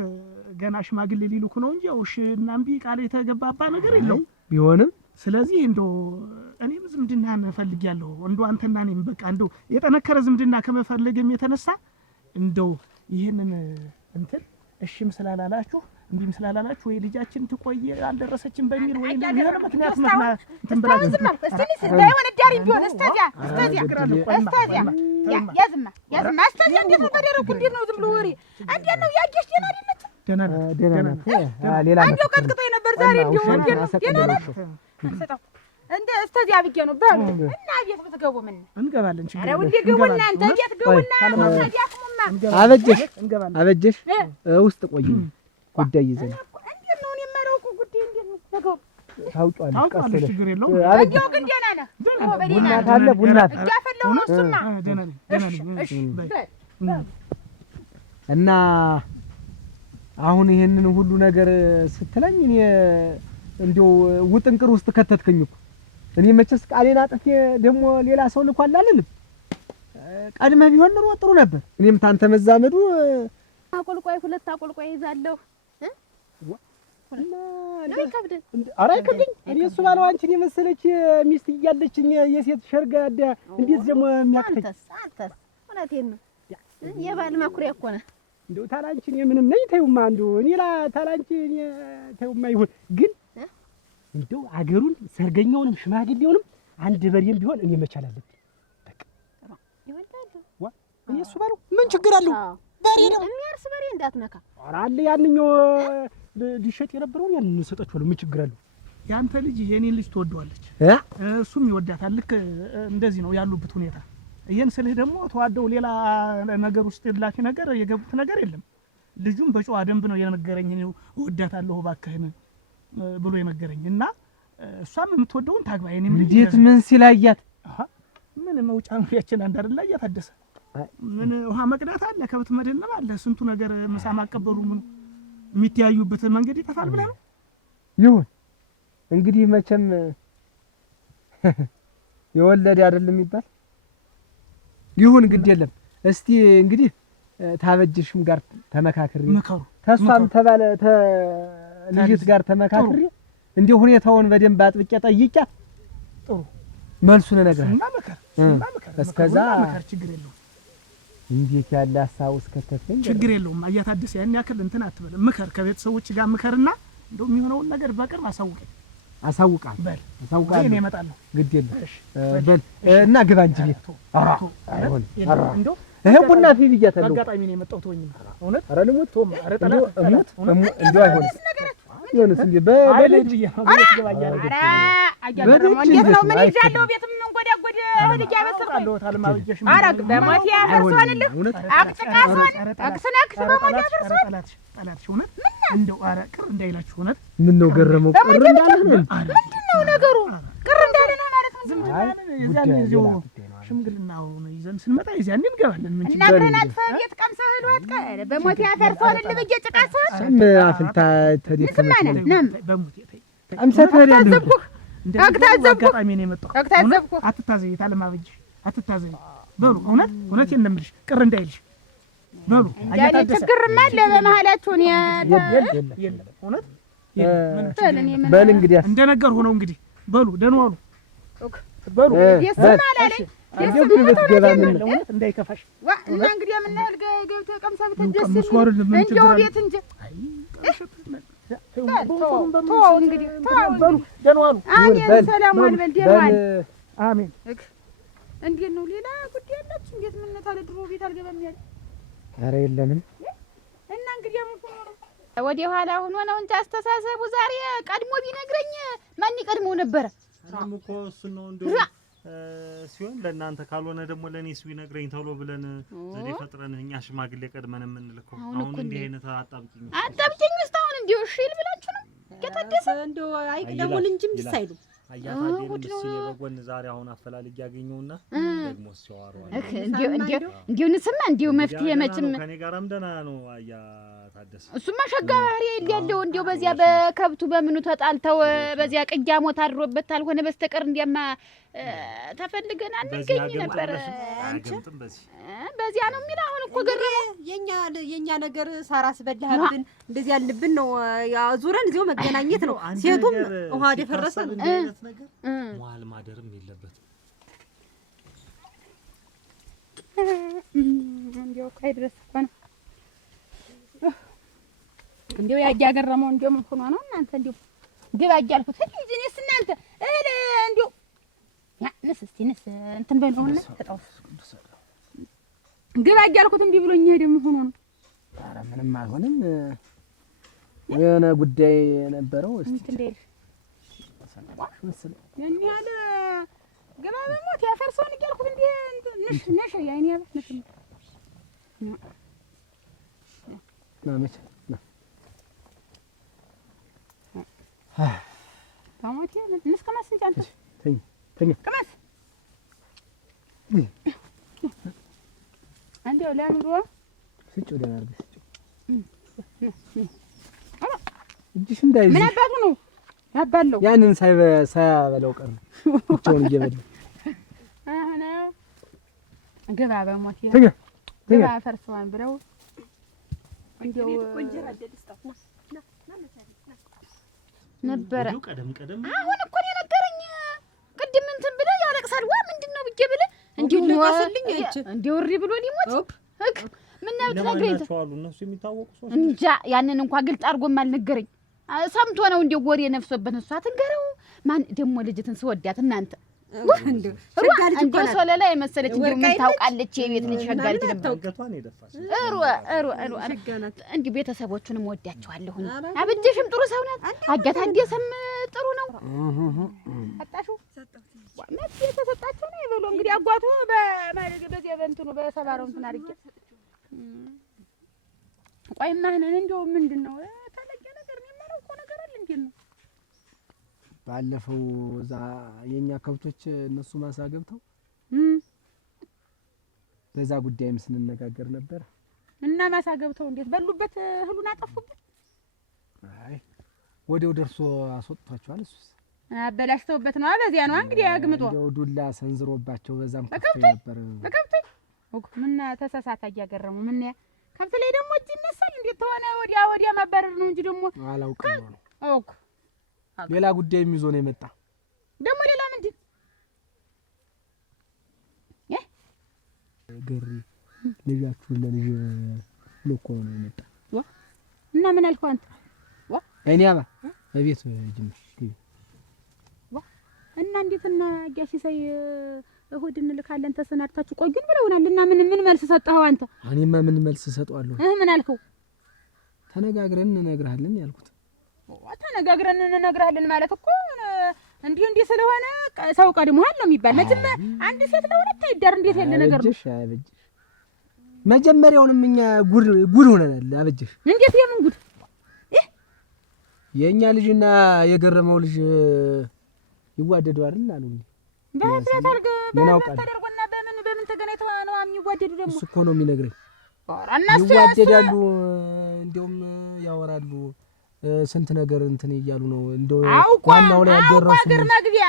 ገና ሽማግሌ ሊልኩ ነው እንጂ እሺ እና እምቢ ቃል የተገባባ ነገር የለውም ቢሆንም። ስለዚህ እንደው እኔም ዝምድናን እፈልጋለሁ እንደው አንተና እኔም በቃ እንደው የጠነከረ ዝምድና ከመፈለግም የተነሳ እንደው ይሄንን እንትን እሺም ስላላላችሁ እንዲህም ስላላላችሁ ወይ ልጃችን ትቆይ አልደረሰችም በሚል ወይ የሆነ ምክንያት እንትን ብላችሁ እንዴት ነው ተደረኩ? እንዴት ነው ዝም ብሎ ወሬ? እንዴት ነው ያየሽ? ደህና አይደለች? ሌላ አንዴው ቀጥቅጦኝ ነበር ዛሬ እንደው እንዴት ነው ደህና ናት? እንደ እስተዚያ ብዬ ነው በሉ እና ቤት ብትገቡ ምን እንገባለን። ችግር ነው እንዴ? ገቡና አንተ ቤት ገቡና ታዲያስሙማ አበጀሽ ውስጥ ቆይ ጉዳይ ይዘን እንዴት ነው እኔ የማላውቁ ጉዳይ እንዴት ነው ተገቡ ታውቂዋለሽ። ችግር የለውም። እንዴው ግን ደህና ነህ? ቡና ካለ ቡና እያፈላሁ ነው። እሱማ ደህና ነኝ። እሺ እና አሁን ይሄንን ሁሉ ነገር ስትለኝ እኔ እንደው ውጥንቅር ውስጥ ከተትከኝ እኮ። እኔ መቼስ ቃሌን አጥፌ ደግሞ ሌላ ሰው ልኳል አልልም። ቀድመህ ቢሆን ኑሮ ጥሩ ነበር። እኔም ታንተ መዛመዱ አቆልቋይ ሁለት አቆልቋይ ይዛለሁ ኧረ አይከብደኝ። እኔ እሱ ባለው አንቺን የመሰለች ሚስት እያለችኝ የሴት ሸርጋዳ እንዴት ደግሞ የሚያቅተኝ? አንተስ እውነቴን ነው የባል ማኩሪያ እኮ ነህ። እንደው ታላንቺ እኔ ምንም ነኝ። ተይውማ እንደው እኔ ታላንቺ እኔ ተይውማ ይሁን። ግን እንደው አገሩን ሰርገኛውንም ሽማግሌውንም አንድ በሬም ቢሆን እኔ መቻል አለብኝ። በቃ እኔ እሱ ባለው ምን ችግር አለው? በሬ ነው የሚያርስ በሬ እንዳትነካ። ኧረ አለ ያንኛው ሊሸጥ የነበረውን ያን እንሰጣችኋለሁ። ምን ችግር አለው? ያንተ ልጅ የኔን ልጅ ትወደዋለች፣ እሱም ይወዳታል። ልክ እንደዚህ ነው ያሉበት ሁኔታ። ይሄን ስልህ ደግሞ ተዋደው ሌላ ነገር ውስጥ ላፊ ነገር የገቡት ነገር የለም። ልጁም በጨዋ ደንብ ነው የነገረኝ። ነው እወዳታለሁ እባክህን ብሎ የነገረኝ እና እሷም የምትወደውን ታግባ። የኔም ልጅ እንዴት ምን ሲላያት ምን መውጫ ነው ያችን አንድ አይደል እያታደሰ ምን ውሃ መቅዳት አለ፣ ከብት መደነብ አለ፣ ስንቱ ነገር ምሳ ማቀበሉ ምን የሚተያዩበት መንገድ ይጠፋል ብለህ ነው? ይሁን እንግዲህ መቼም የወለደ አይደለም የሚባል ይሁን ግድ የለም። እስቲ እንግዲህ ታበጅሽም ጋር ተመካክሪ፣ መከሩ ተሷም ተባለ ልጅት ጋር ተመካክሪ፣ እንደ ሁኔታውን በደንብ አጥብቄ ጠይቂያት ጥሩ መልሱን እነግርሃለሁ። እና መከር እስከዛ መከር ችግር የለውም። እንዴት ያለ ሀሳብ እስከተፈኝ ችግር የለውም። አያታደሰ ያን ያክል እንትን አትበል። ምከር፣ ከቤተሰቦች ጋር ምከርና እንደው የሚሆነውን ነገር በቅርብ አሳውቀኝ። አሳውቃለሁ እኔ እመጣለሁ። ግድ የለም በል እና ግባ እንጂ ቤት። አይሆን እንደው ይሄ ቡና ፊ ብያታለሁ። አጋጣሚ ነው የመጣሁት። ወይኔ እውነት ኧረ ልሙት ቶም ኧረ ጠላት እንደው አይሆንስ ይሆንስ እንዴ በልጅ ገባ ያለ ኧረ አያገረመው እንዴት ነው? ምን ይዛለው? ቤትም እንጎዳጎድ እህል እያበሰልኩ አረግ በሞት ያፈርሷልልህ አቅጭቃሷን አክስነክስ በሞት ያፈርሷል። ጠላትሽ እውነት እንደው ኧረ ቅር እንዳይላችሁ እውነት ምን ነው ገረመው? ቅር እንዳለ ነው። ምንድን ነው ነገሩ? ቅር እንዳለ ነው ማለት ነው። ዝም ብለን የዛን ጊዜው ሽምግልናውን ይዘን ስንመጣ የዚያን እንገባለን። ምን እና ብረናት ቤት ቀምሰህ እህል ዋጥቀ በሞት ያፈርሷልልህ ብዬ ጭቃሷን ስም አፍልታ ተደከመች ነም በሙት አምሰት ያለው አጋጣሚ ነው የመጣው። አትታዘይ ታለማበጅ አትታዘይ በሉ እውነት እንደምልሽ ቅር እንዳይልሽ በሉ አያታደሰ ችግርማ አለ በመሃላችሁ ነው የለም እውነት በል እንግዲህ እንደነገር ሆነው እንግዲህ በሉ ደህና ዋሉ በሉ የሰማላለ ገባ ምን እውነት እንዳይከፋሽ እና እንግዲህ ምን ያህል ገብተህ ቀምሰህ ብትደስ እንደው ቤት እንጂ ተው እንግዲህ በሉ ደህና ዋሉ። አሜን። ሰላም ዋል በል ደህና ዋል። አሜን። እንዴት ነው ሌላ ጉዳይ አላችሁ? እንዴት ምን ታለ ድሮ ቤት አልገባም ያለ? ኧረ የለንም። እና እንግዲህ ወደ ኋላ ሆኖ ነው እንጂ አስተሳሰቡ ዛሬ ቀድሞ ቢነግረኝ ማን ይቀድመው ነበረ? እኔም እኮ እሱን ነው እንደው ሲሆን ለእናንተ ካልሆነ ደግሞ ለእኔስ ቢነግረኝ ተብሎ ብለን ዘዴ ፈጥረን እኛ ሽማግሌ ቀድመን የምንልከው አሁን እንዲህ አይነት አጣብቂኝ ውስጥ አሁን እንዲሁ እሺ ብላችሁ ነው እየታደሰ እንደው አይቅደሙን እንጂ እምብስ አይሉ አያታዴን ምስኪን በጎን ዛሬ አሁን አፈላልግ ያገኘውና ደግሞ ሲዋሯል እንዲሁ ንስማ እንዲሁ መፍትሄ መችም ከኔ ጋርም ደህና ነው አያታደሰ እሱማ ሸጋ ባህሪ ያለው እንዲሁ በዚያ በከብቱ በምኑ ተጣልተው በዚያ ቅያ ሞት አድሮበት አልሆነ በስተቀር እንዲያማ ተፈልገን አንገኝ ነበር። በዚያ ነው የሚል አሁን እኮ ገረመው። የኛ ነገር ሳራስ በላህብን እንደዚህ ያልብን ነው ዙረን እዚሁ መገናኘት ነው። ሴቱም ውሃ ደፈረሰ አይነት ነገር መዋል ማደርም የለበትም። እንዲያው ካይ ድረስ እኮ ነው እንዲያው ያገረመው እንዲያው ምን ሆኖ ነው እናንተ እንዲያው ግባ እያልኩት እንጂ እኔስ እናንተ እንዲያው ንስ እንትን በለውና ተጣውስ ግባ እያልኩት እምቢ ብሎኝ ሄደ። ምን ሆኖ ነው? ኧረ ምንም አይሆንም። የሆነ ጉዳይ ነበረው። እስቲ እንዴልሽ ያን ያለ ግባ በሞት ያፈርሰውን እያልኩት እንዴ ነሽ ያኔ ያለ ነሽ ናመች ታሞት ንስ ከመስንጫ አንተ ተኛ ከመስ አንዴው ለምሮ ስጭው ደህና አድርገሽ ስጭው። እጅሽ እንዳይዝ ምን አባቱ ነው ያባለው? ያንን ሳያበላው ቀር ነው ብቻውን እየበላ አሁን ገባ በሞት ተኛ ገባ ፈርሰዋን ብለው እንዴው ነበረ አሁን እኮ ነው ነገረኝ። ቅድም እንትን ብለህ ያለቅሳል ዋ ምንድነው ብዬ ብለህ እንዲሁ ነው እንዲሁ እሪ ብሎ ሊሞት ምን ነው ትነግረኝ? እነሱ የሚታወቁ ሰዎች እንጃ ያንን እንኳን ግልጥ አድርጎም አልነገረኝ። ሰምቶ ነው እንዲሁ ወሬ ነፍሶበት እሷ ትንገረው። ማን ደግሞ ልጅትን ስወዳት እናንተ እንዲሁ ሶለላ የመሰለች እንዲሁ ምን ታውቃለች? የቤት ልጅ ሸጋሪት ነበር። እንዲሁ ቤተሰቦቹንም ወዳቸዋለሁ። አብጅሽም ጥሩ ሰው ናት። አጋታ እንዲሰም ጥሩ ነው። አጣሹ መት የተሰጣቸው ነው ይበሉ እንግዲህ አጓቱ በዚያ በእንትኑ በሰባራው እንትን አድርጌ ቆይማ ነን እንዲሁ ምንድነው ታለቀ ነገር የሚመረው እኮ ነገር አለ እንዴ ነው ባለፈው እዛ የኛ ከብቶች እነሱ ማሳ ገብተው በዛ ጉዳይም ስንነጋገር ነበር። እና ማሳ ገብተው እንዴት በሉበት እህሉን አጠፉበት? አይ ወዴው ደርሶ አስወጥቷቸዋል። እሱስ አበላሽተውበት ነው። በዚያ ነው እንግዲህ ያግምጦ ወዴው ዱላ ሰንዝሮባቸው በዛም ከብቶች ነበር። በከብቶች ምን ተሳሳተ እያገረሙ ምን ከብት ላይ ደግሞ እጅ ይነሳል። እንዴት ተሆነ ወዲያ ማባረር ነው እንጂ ደግሞ አላውቅም ነው ኦክ ሌላ ጉዳይም ይዞ ነው የመጣ። ደግሞ ሌላ ምንድን ገሪ ልጃችሁን ለልጅ ልኮ ነው የመጣ። እና ምን አልከው አንተ? እኔ አባ በቤት ጅምር እና እንዴትና አጋሽ ሳይ እሁድ እንልካለን ተሰናድታችሁ ቆዩን ብለውናል። እና ምን መልስ ሰጠኸው አንተ? እኔማ ምን መልስ ሰጠዋለሁ? ምን አልከው? ተነጋግረን እንነግርሃለን ያልኩት። ተነጋግረን እንነግርሃለን ማለት እኮ እንዲህ ስለሆነ ሰው ቀድሞሃል ነው የሚባል። መቼም አንድ ሴት ለሁለት አይዳር እንዴት ያለ ነገር ነው? አበጀሽ መጀመሪያውንም እኛ ጉድ ሆነናል። አበጀሽ እንዴት የምን ጉድ? የኛ ልጅና የገረመው ልጅ ይዋደዱ አይደል አሉ እንዴ? በህፍረት አርገ ተደርጎና በምን ተገናኝተው ነው የሚዋደዱ? ደግሞ እሱ እኮ ነው የሚነግረኝ። እነሱ ይዋደዳሉ፣ እንደውም ያወራሉ ስንት ነገር እንትን እያሉ ነው። እንደው ዋናው ላይ ያደረሱ አገር መግቢያ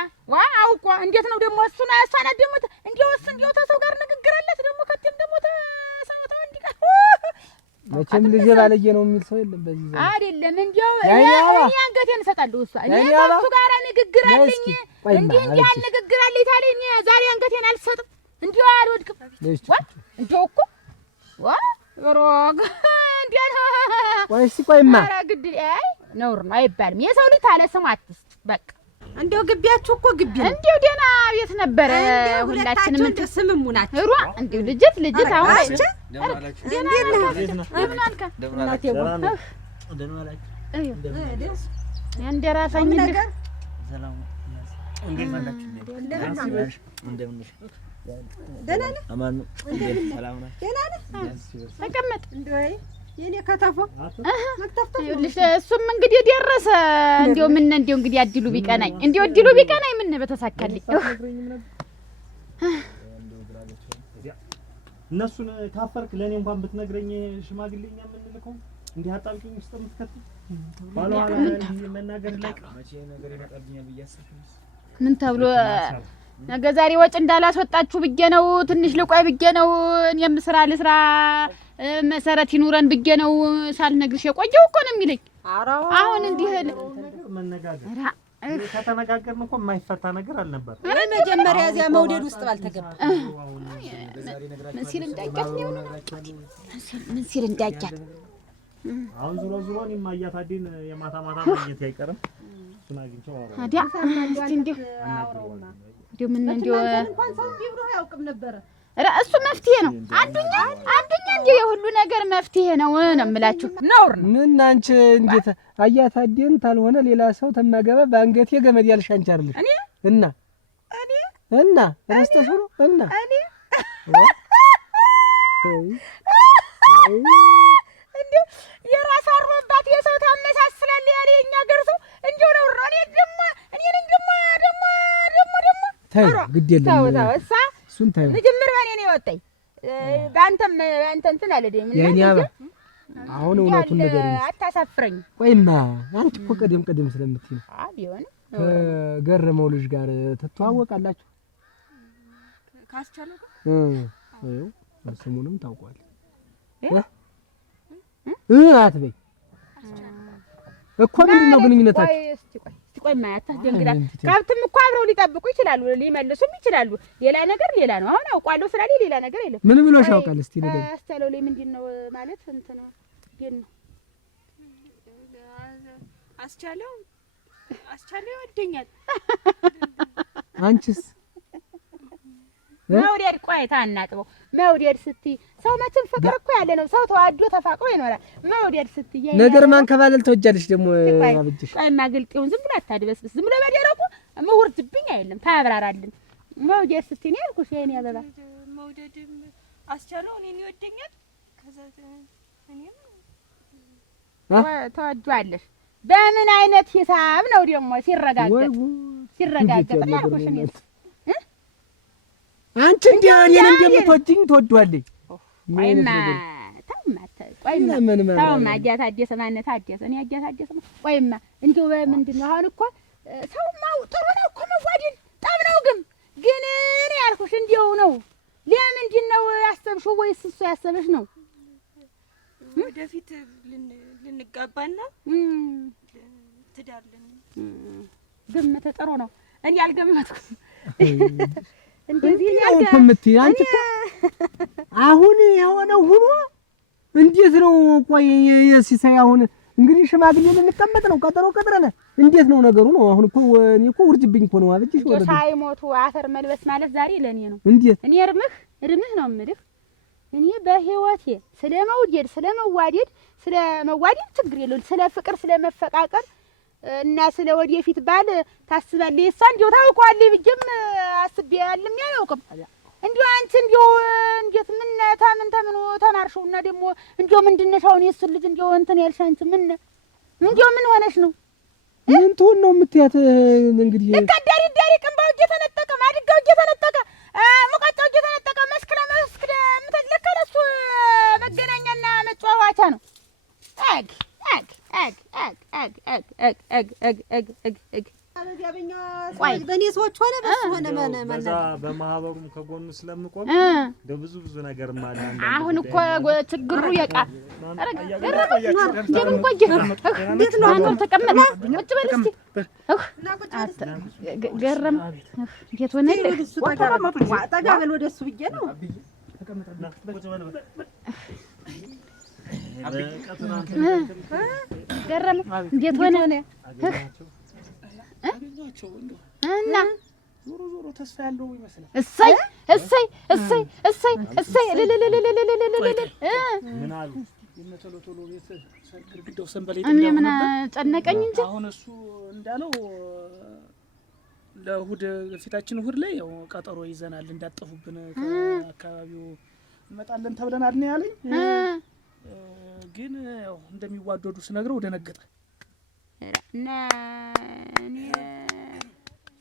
አውቋ እንዴት ነው ደግሞ እሱን አሳናት ደግሞ እንደው ተሰው ጋር ንግግር አለት ደግሞ ከደም ደግሞ ተሰውታ እንዲቀር መቼም ልጅ ባለየ ነው የሚል ሰው የለም በዚህ ዘመን አይደለም። እንደው እኔ አንገቴን እሰጣለሁ። እሷ እኔ ከሱ ጋር ንግግር አለኝ እንዲህ ንግግር አለኝ ታዲያ እኔ ዛሬ አንገቴን አልሰጥም። እንደው አልወድቅም። እንደው እኮ ሮግ እንዴት ወይስ ቆይማ ኧረ ግድ አይ ነውር ነው አይባልም። የሰው ልጅ ታለ ስም አትስጥ። በቃ እንደው ግቢያችሁ እኮ ግቢ ነው። እንደው ደህና ቤት ነበረ። ሁላችንም እንደ ስምሙ ናችሁ። ሩዋ እንደው ልጅት አሁን አስቸ ተቀመጥ የኔ ከተፎ እሱም እንግዲህ ደረሰ። እንደው እንግዲህ አድሉ ቢቀናኝ ምን በተሳካልኝ እነሱን ካፈርክ ለኔ እንኳን ብትነግረኝ ሽማግሌኛ የምንልከው እንዲህ አጣልቂኝ ውስጥ የምትከት ባሏ መናገር ላይ መቼ ነገር ይመጣብኛል ብያስብኝ ምን ተብሎ ነገ ዛሬ ወጭ እንዳላስወጣችሁ ብዬ ነው። ትንሽ ልቆይ ብዬ ነው። እኔም ስራ ልስራ መሰረት ይኑረን ብዬ ነው ሳልነግርሽ የቆየው እኮ ነው የሚለኝ። አሁን እንዲህ መነጋገር ከተነጋገርን እኮ የማይፈታ ነገር አልነበር። መጀመሪያ እዚያ መውደድ ውስጥ ባልተገባ ምን ሲል እንዳያት አሁን ዞሮ እኔም አያታዴን የማታ ማግኘት አይቀርም። እሱን አግኝቼው አወራለሁ። ታዲያ እንዲሁ ምን እንኳን ሰው ቢብሮ አያውቅም ነበር። እሱ መፍትሄ ነው። አንዱኛ እንዲሁ የሁሉ ነገር መፍትሄ ነው የምላችሁ። ነውር ነው። ምን አንቺ እንዴት አያታዴን ታልሆነ ሌላ ሰው ተማገበ በአንገቴ ገመድ ያልሽ አንቺ አይደለሽ እና ረስተሽ ነው እና እንዴ የራስ አርቦባት የሰው ታመሳስላል ያለ የኛ ገር ሰው እንዴ ነው። እኔ ደግሞ ታይ ግድ የለም እሳ እሱን ታይ ልጅምር በኔ ነው የወጣኝ። በአንተም አንተ እንትን አለደኝ አሁን እውነቱን ነገር አታሳፍረኝ። ቆይማ አንቺ እኮ ቀደም ስለምትይ ነው ቢሆን ከገረመው ልጅ ጋር ትተዋወቃላችሁ? ካስቻለው ስሙንም ታውቋል አትበይ እኮ ምንድን ነው ግንኙነታችሁ? እስቲ ቆይ ማያታ ደንግዳ ካብትም እኮ አብረው ሊጠብቁ ይችላሉ፣ ሊመልሱም ይችላሉ። ሌላ ነገር ሌላ ነው። አሁን አውቃለሁ ስላለ ሌላ ነገር የለም። ምን ብሎሽ ያውቃል? እስቲ ነገር አስተለው ላይ ምንድነው ማለት እንትን ነው ግን ነው አስቻለው ይወደኛል። አንቺስ መውደድ ቆይ ታናጥበው መውደድ ስትይ ሰው መቼም ፍቅር እኮ ያለ ነው። ሰው ተዋዶ ተፋቅሮ ይኖራል። መውደድ ስትይ ነገር ማንከባለል ተወጃለሽ ደግሞ አብጅሽ ቆይማ ግልጤውን ዝም ብሎ አታድበስብስ። ዝም ብሎ በደረቁ ምሁርትብኝ አይደለም ታብራራልን። መውደድ ስትይ ነው ያልኩሽ። የኔ አበባ መውደድም አስቻለው እኔን ይወደኛል። ከዛ እኔም ተወጇለሽ። በምን አይነት ሂሳብ ነው ደግሞ ሲረጋገጥ ያልኩሽ እኔ አንቺ እኔን እንደምትወጂኝ ትወዷለሽ። ቆይማ አዲያት አዲስ ማነት አዲስ እኔ አዲያት አዲስ ቆይማ እንደው በምንድን ነው አሁን እኮ ሰውማ ጥሩ ነው እኮ መዋደድ ጠብ ነው ግን እኔ ያልኩሽ እንዲያው ነው። ለምንድን ነው ያሰብሽው ወይስ እሱ ያሰበሽ ነው? ወደፊት ልንጋባና ትዳር ግምት ጥሩ ነው። እኔ አልገመትኩም። እንደዚህ ያልከምትይ አንቺ እኮ አሁን የሆነው ሁሉ እንዴት ነው? ቆይ የሲሳይ አሁን እንግዲህ ሽማግሌ ልንቀመጥ ነው፣ ቀጠሮ ቀጥረን እንዴት ነው ነገሩ? ነው አሁን እኮ እኔ እኮ ውርጅብኝ እኮ ነው አለችሽ። ወደ ሳይሞቱ አፈር መልበስ ማለት ዛሬ ለኔ ነው። እንዴት እኔ እርምህ ነው የምልህ። እኔ በህይወቴ ስለመውደድ ችግር የለውም፣ ስለ ፍቅር ስለ መፈቃቀር እና ስለ ወደፊት ባል ታስባለህ? እሷ እንዲያው ታውቀዋለህ ብዬም አስቤ ያለም ያውቅም እንዲያው አንቺ እንዲያው እንዴት ምን ተምኑ ተማርሽው እና ደግሞ እንዲያው ምንድነሽ አሁን የእሱን ልጅ እንዲያው እንትን ያልሽ አንቺ እንዲያው ምን ሆነሽ ነው? ምን ትሆን ነው የምትያት? እንግዲህ ልክ አዳሪ ቅንባው እየተነጠቀ ማድጋው እየተነጠቀ ሙቀጫው እየተነጠቀ መስክ ለመስክ የምትለከለ እሱ መገናኛና መጫወቻ ነው። በእኔ ሰዎች ሆነ በሱ ሆነ በዛ በማህበሩም ከጎኑ ስለምቆም በብዙ ነገር ማለት አሁን እኮ ችግሩ የቃ እንደምን ቆየ? እንዴት ነው አንተ ተቀመጥ ቁጭ በል እስቲ ገረም እንዴት ሆነ? ጠጋ በል ወደ እሱ ብዬ ነው ገረም እንዴት ሆነ? እና ዞሮ ተስፋ ያለው ይመስላል። እሰይ ምን አሉ? ቶሎ ቤት ግድግዳው ሰንበሌጥ እኔ ምን ጨነቀኝ እንጂ አሁን እሱ እንዳለው ለእሑድ ፊታችን እሑድ ላይ ያው ቀጠሮ ይዘናል እንዳጠፉብን ከአካባቢው እንመጣለን ተብለናል ነው ያለኝ። ግን ያው እንደሚዋደዱ ስነግረው ደነገጠ እና እኔ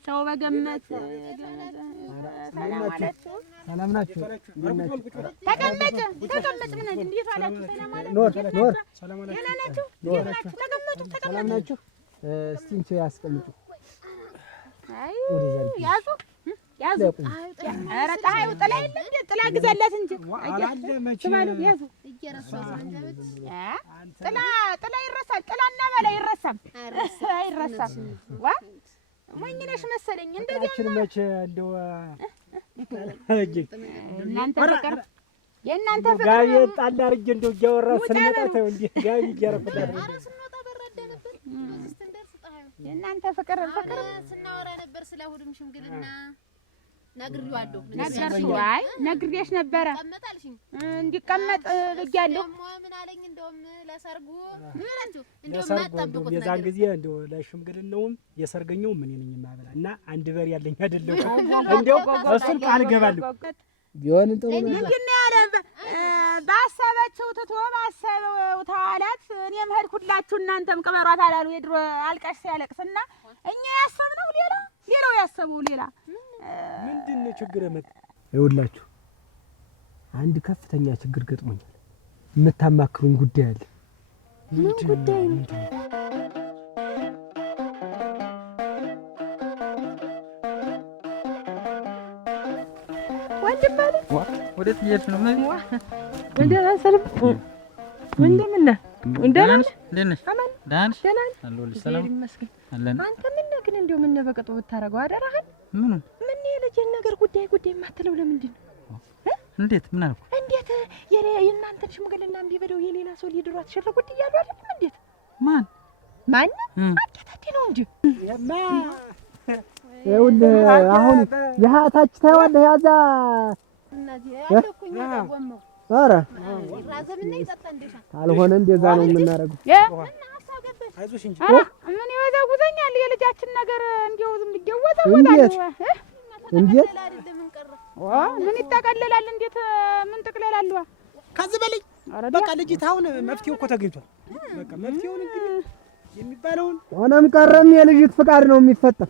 ሰው በገመት ሰላም ናችሁ? ተቀመጥ ምን እንዴት ዋላችሁ? ሰላም አለ ኖር ሰላም አላችሁ? ሰላም ናችሁ? እስቲ እንቺ ያስቀምጡ። አይ ያዙ ኧረ ፀሐዩ ጥላ የለም እንዴ? ጥላ ግዛላት እንጂ ተባሉ ያዙ ጥላ ይረሳል። ጥላና በላ አይረሳም። ዋ ሞኝ ነሽ መሰለኝ። እንደዚህ መቼ እንደው እናንተ ፍቅር የእናንተ ፍቅር ጋቢ ጣል አድርጌ እንደው እያወራ ስንመጣ ተው እንዴ ጋቢ እያረፈዳል የእናንተ ፍቅር ስናወራ ነበር ስለ እሑድም ሽምግልና ነግሬዋለሁ። አይ ነግሬሽ ነበረ እንዲቀመጥ ብያለሁ። ምን አለኝ? እንደውም ለሰርጉ ምንላችሁ እንደውም ማጣብቁት ነገር የዛን ጊዜ እንደው ለሽምግልናውም የሰርገኛው ምን ነኝ ማበላ እና አንድ በር ያለኝ አይደለም እንደው እሱን ቃል ገባለሁ ቢሆን ጥሩ ነው። ምንድነው ያለ ባሰበችው ትቶ ባሰበው ተዋላት። እኔም ሄድኩላችሁ እናንተም ቅበሯት አላሉ የድሮ አልቀሽ ሲያለቅስና እኛ ያሰብነው ሌላው ያሰበው ሌላ። ምንድነው ችግር መጣ? ይኸውላችሁ አንድ ከፍተኛ ችግር ገጥሞኛል። የምታማክሩኝ ጉዳይ አለ። ምን ጉዳይ ነው? ወንድም ባለ ወዴት እየሄድሽ ነው? ወንድ ሰላም ወንድምና ወንደናሽ ደነሽ ዳንሽ አለሁልሽ። ሰላም አለን። አንተ ምን ግን እንደው ምን በቀጡ ብታረገው አደራህን? ምን የልጅን ነገር ጉዳይ የማትለው ለምንድን ነው? እንዴት ምን አልኩ? እንዴት የእናንተን ሽምግልና እምቢ ብለው የሌላ ሰው ሊድሯት ሸለጉት እያሉ አይደለም? እንዴት ማን አጣጣቴ ነው እንጂ ይኸውልህ አሁን የሀታች ታይዋለህ ያዛ እነዚህ ያለኩኝ ወመው ኧረ ራዘምና ይጠጣ እንደሻ ካልሆነ እንደዛ ነው የምናደርገው። አይዞሽ እንጂ ምን ይወዛውዘኛል የልጃችን ነገር እንዲያው ዝም ብዬ ወዛውዛለሁ። እንዴት ምን ይጠቀለላል? እንዴት ምን ጥቅለላል? ከዚህ በላይ በቃ ልጅት አሁን መፍትሄው እኮ ተገኝቷል። በቃ መፍትሄውን እንግዲህ የሚባለውን ሆነም ቀረም የልጅት ፍቃድ ነው የሚፈጠር።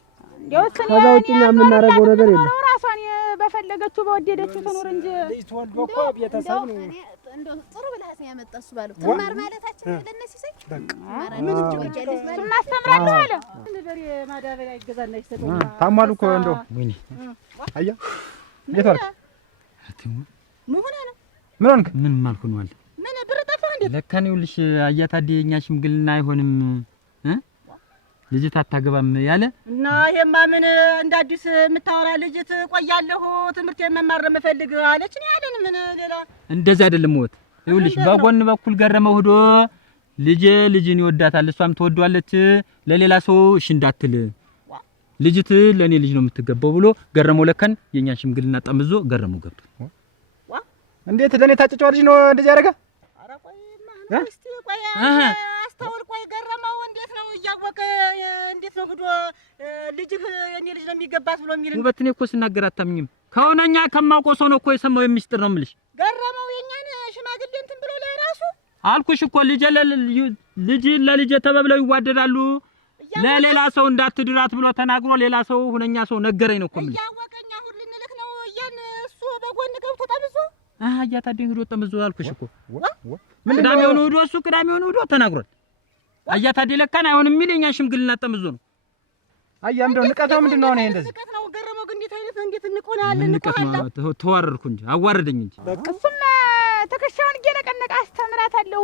ከዛ ውጭ የምናደርገው ነገር የለም። ራሷን በፈለገችው በወደደችው ትኖር እንጂ ልጅ ተወልዶ እኮ ቤተሰብ ነው። እንደው ጥሩ ብለህ ያመጣሱ ባለው ተማር ማለታችን ለነሱ ሲሰይ በቃ ምን ማስተምራለሁ አለ በሬ ማዳበሪያ ይገዛና ይሰጠው ታማሉ እኮ እንደው ወይኔ አያ እንዴት አልክ? ምን ሆንክ? ምን ማልኩ ነው አለ ምን ብር ጠፋህ እንዴ? ለካ ነው ልሽ አያታዴ የኛ ሽምግልና አይሆንም ልጅት አታገባም ያለ እና ይሄማ ምን እንደ አዲስ የምታወራ ልጅት ቆያለሁ ትምህርት የመማር የምፈልግ አለች ነው ያለን። ምን ሌላ እንደዛ አይደለም። ወጥ ይኸውልሽ በጎን በኩል ገረመው ሄዶ ልጅን ይወዳታል እሷም ትወዷለች ለሌላ ሰው እሺ እንዳትል ልጅት ለኔ ልጅ ነው የምትገባው ብሎ ገረመው ለካን የኛን ሽምግልና ጠምዞ ገረመው ገብቶ እንዴት ለኔ ታጨጫው ልጅ ነው እንደዚህ ያደረገ? ኧረ ቆይማ ነው እስቲ ቆይ አስተውል። ቆይ ገረመው እንዴት ነው እያወቀ እንዴት ነው ሂዶ ልጅህ የኔ ልጅ ነው የሚገባት ብሎ የሚል ውበት እኔ እኮ ስናገር አታምኝም። ከሆነኛ ከማውቀው ሰው ነው እኮ የሰማው የሚስጥር ነው የምልሽ። ገረመው የኛን ሽማግሌ እንትን ብሎ ለራሱ አልኩሽ እኮ ልጅ ለልጅ ተበብለው ይዋደዳሉ። ለሌላ ሰው እንዳትድራት ብሎ ተናግሮ ሌላ ሰው ሁነኛ ሰው ነገረኝ ነው እኮ የምልሽ። እያወቀኝ አሁን ልንልክ ነው እያን እሱ በጎን ገብቶ ጠምዞ አያታደኝ ሂዶ ጠምዞ አልኩሽ እኮ ቅዳሜውን ሂዶ እሱ ቅዳሜውን ሂዶ ተናግሯል። አያታደኝ ለካን አይሆንም የሚል የእኛን ሽምግልና ጠምዞ ነው። አያ እንደው ንቀት ነው ምንድን ነው? እኔ እንደዚህ ንቀት ነው ገረመው። ግን እንዴት እንቆናለን? ንቀት ነው ተዋረድኩ እንጂ አዋረደኝ እንጂ እሱም ትከሻውን እየነቀነቀ አስተምራታለሁ፣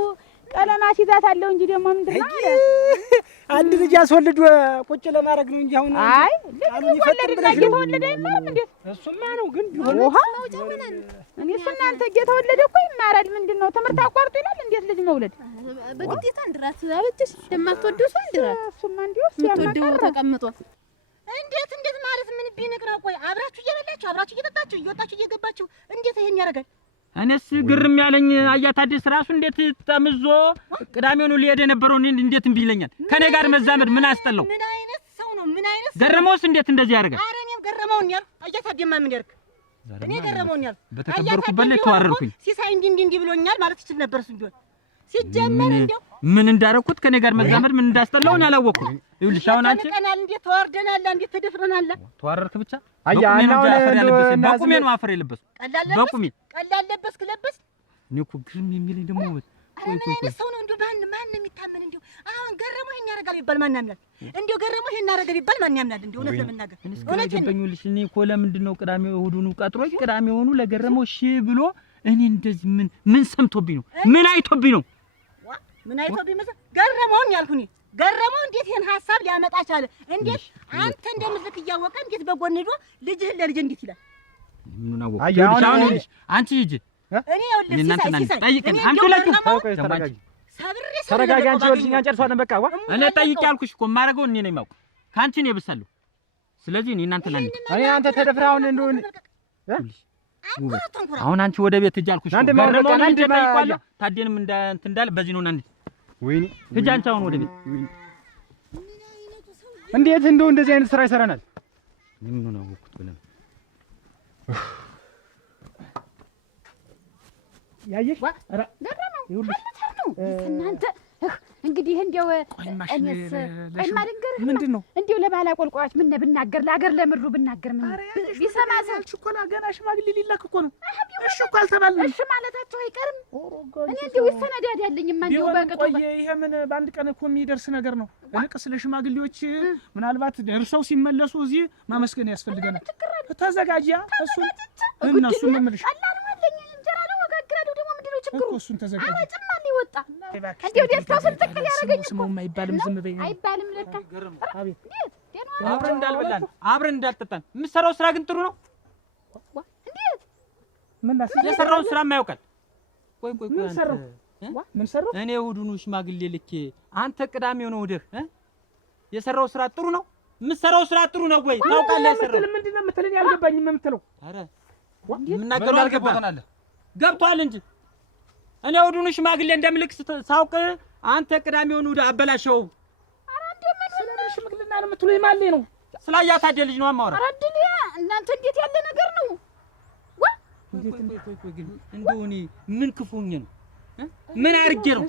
ቀለም አስይዛታለሁ እንጂ ደግሞ ምንድን ነው አንድ ልጅ አስወልዶ ቁጭ ለማድረግ ነው እንጂ አሁን አይ ወለድና እየተወለደ አይማርም እንዴ? እሱማ ነው ግን ቢሆን እኔስ እናንተ እየተወለደ እኮ ይማራል። ምንድን ነው ትምህርት አቋርጦ ይላል? እንዴት ልጅ መውለድ በግዴታ እንድራት አበጭሽ እንደማትወደው ሰው እንድራት እሱማ እንዲሁ የምትወደው ተቀምጦ እንዴት ማለት ምን ቢንቅ ነው? ቆይ አብራችሁ እየበላችሁ አብራችሁ እየጠጣችሁ እየወጣችሁ እየገባችሁ እንዴት ይሄን ያደርጋል? እኔስ ግርም ያለኝ አያታደስ ራሱ እንዴት ተምዞ ቅዳሜውን ሊሄድ የነበረው እንዴት እምቢ ይለኛል? ከኔ ጋር መዛመድ ምን አስጠላው? ምን አይነት ሰው ነው? ምን አይነት ገረመውስ እንዴት እንደዚህ ያደርጋል? ኧረ እኔም ገረመውን ያልኩ አያታደማ ምን ያርክ? እኔ ገረመውን ያልኩ በተከበርኩበት ላይ ተዋረድኩኝ። ሲሳይ እንዲህ ብሎኛል ማለት ይችል ነበር እሱ ቢሆን ሲጀመር እንደው ምን እንዳረኩት ከኔ ጋር መዛመድ ምን እንዳስጠላውኝ አላወቅኩም። ይኸውልሽ አሁን አንቺ ቀናል እንዴት ተዋርደናል፣ እንዴት ተደፍረናል። ተዋረድክ ብቻ አያ አናው በቁሜ ነው አፈር የለበስኩ በቁሜ ቀላል ለበስክ እኔ እኮ ግርም የሚለኝ ደግሞ ቆይ ሰው ነው እንደው ማን የሚታመን እንደው አሁን ገረመው ይሄን ያደርጋል ይባል ማን ያምናል? እንደው ገረመው ይሄን ያደርጋል ይባል ማን ያምናል? እንደው እውነት ለመናገር እውነት ገበኙልሽ እኔ እኮ ለምንድን ነው ቅዳሜ እሑዱን ቀጥሮኝ ቅዳሜውኑ ለገረመው እሺ ብሎ እኔ እንደዚህ ምን ሰምቶብኝ ነው? ምን አይቶብኝ ነው? ምን አይቶብኝ መሰል ገረመውን ያልኩኝ ገረመው እንዴት ይሄን ሐሳብ ሊያመጣ ቻለ? እንዴት አንተ እንደምትልክ እያወቀ እንዴት በጎን ሄዶ ልጅህን ለልጅ እንዴት ይላል? ምን አወቀ? አሁን አንቺ ሂጂ እኔ ይኸውልህ ሲሳይ ጠይቅኝ አንቺ ሁለቱ ተረጋጊ። አንቺ ይኸውልሽ እኛን ጨርሷለን። በቃ እኔ ጠይቄ ያልኩሽ እኮ የማደርገው እኔ ነኝ የማውቀው ከአንቺ ነው የብሳለሁ። ስለዚህ እኔ እናንተ ላይ እኔ አንተ ተደፍረህ አሁን እንደው አሁን አንቺ ወደ ቤት ሂጂ አልኩሽ። ገረመውን እንደ ጠይቋለሁ ታዴንም እንዳለ በዚህ ነው እናንተ ወይኔ ሂጂ አንቺ አሁን ወደ ቤት። እንዴት እንደው እንደዚህ አይነት ስራ ይሰራናል? ምን ነው አወኩት ብለን ያየሽ ኧረ ገረመው ይኸውልሽ እናንተ እንግዲህ እንደው እኔስ አይማልንገር ምንድን ነው እንደው ለባላ ቆልቆያች ምን ብናገር ለአገር ለምድሩ ብናገር ምን ቢሰማ ሰልች እኮ ነው ገና ሽማግሌ ሊላክ እኮ ነው። እሺ እኮ አልተባልንም። እሺ ማለታቸው አይቀርም። እኔ እንደው ይሰነዳድ ያለኝማ እንደው በቅጡ ይሄ ምን በአንድ ቀን እኮ የሚደርስ ነገር ነው። እልቅ ስለ ሽማግሌዎች ምናልባት ደርሰው ሲመለሱ እዚህ ማመስገን ያስፈልገናል። ተዘጋጃ እነሱ ምን ምልሽ ችግሩ እሱን ተዘጋጅ። አጭማን ይወጣ እንዴው ደስታው ስልጥቅ ያረጋኝ ስሙም አይባልም። ዝም በይ አይባልም። ለካ አቤት አብረን እንዳልበላን አብረን እንዳልጠጣን የምትሰራው ስራ ግን ጥሩ ነው። እንዴት ምን የሰራውን ስራ የማያውቃል። ቆይ ምን ሰራው? እኔ እሑዱን ሽማግሌ ልኬ አንተ ቅዳሜው ነው ወደህ የሰራው ስራ ጥሩ ነው። የምትሰራው ስራ ጥሩ ነው ወይ ታውቃለህ? የሰራው ምንድን ነው የምትለኝ? አልገባኝም የምትለው። ኧረ የምናገረው አልገባህም። ገብቶሃል እንጂ እኔ እሑዱን ሽማግሌ እንደምልክ ሳውቅ አንተ ቅዳሜውን ወደ አበላሸው። ኧረ እንደምን ስለ ሽምግልና ነው የምትሉኝ? ማን ነው? ስለ አያታደ ልጅ ነው የማወራው። ኧረ ድልያ እናንተ እንዴት ያለ ነገር ነው? ቆይ ግን እንደው እኔ ምን ክፉኝ ነው? ምን አድርጌ ነው?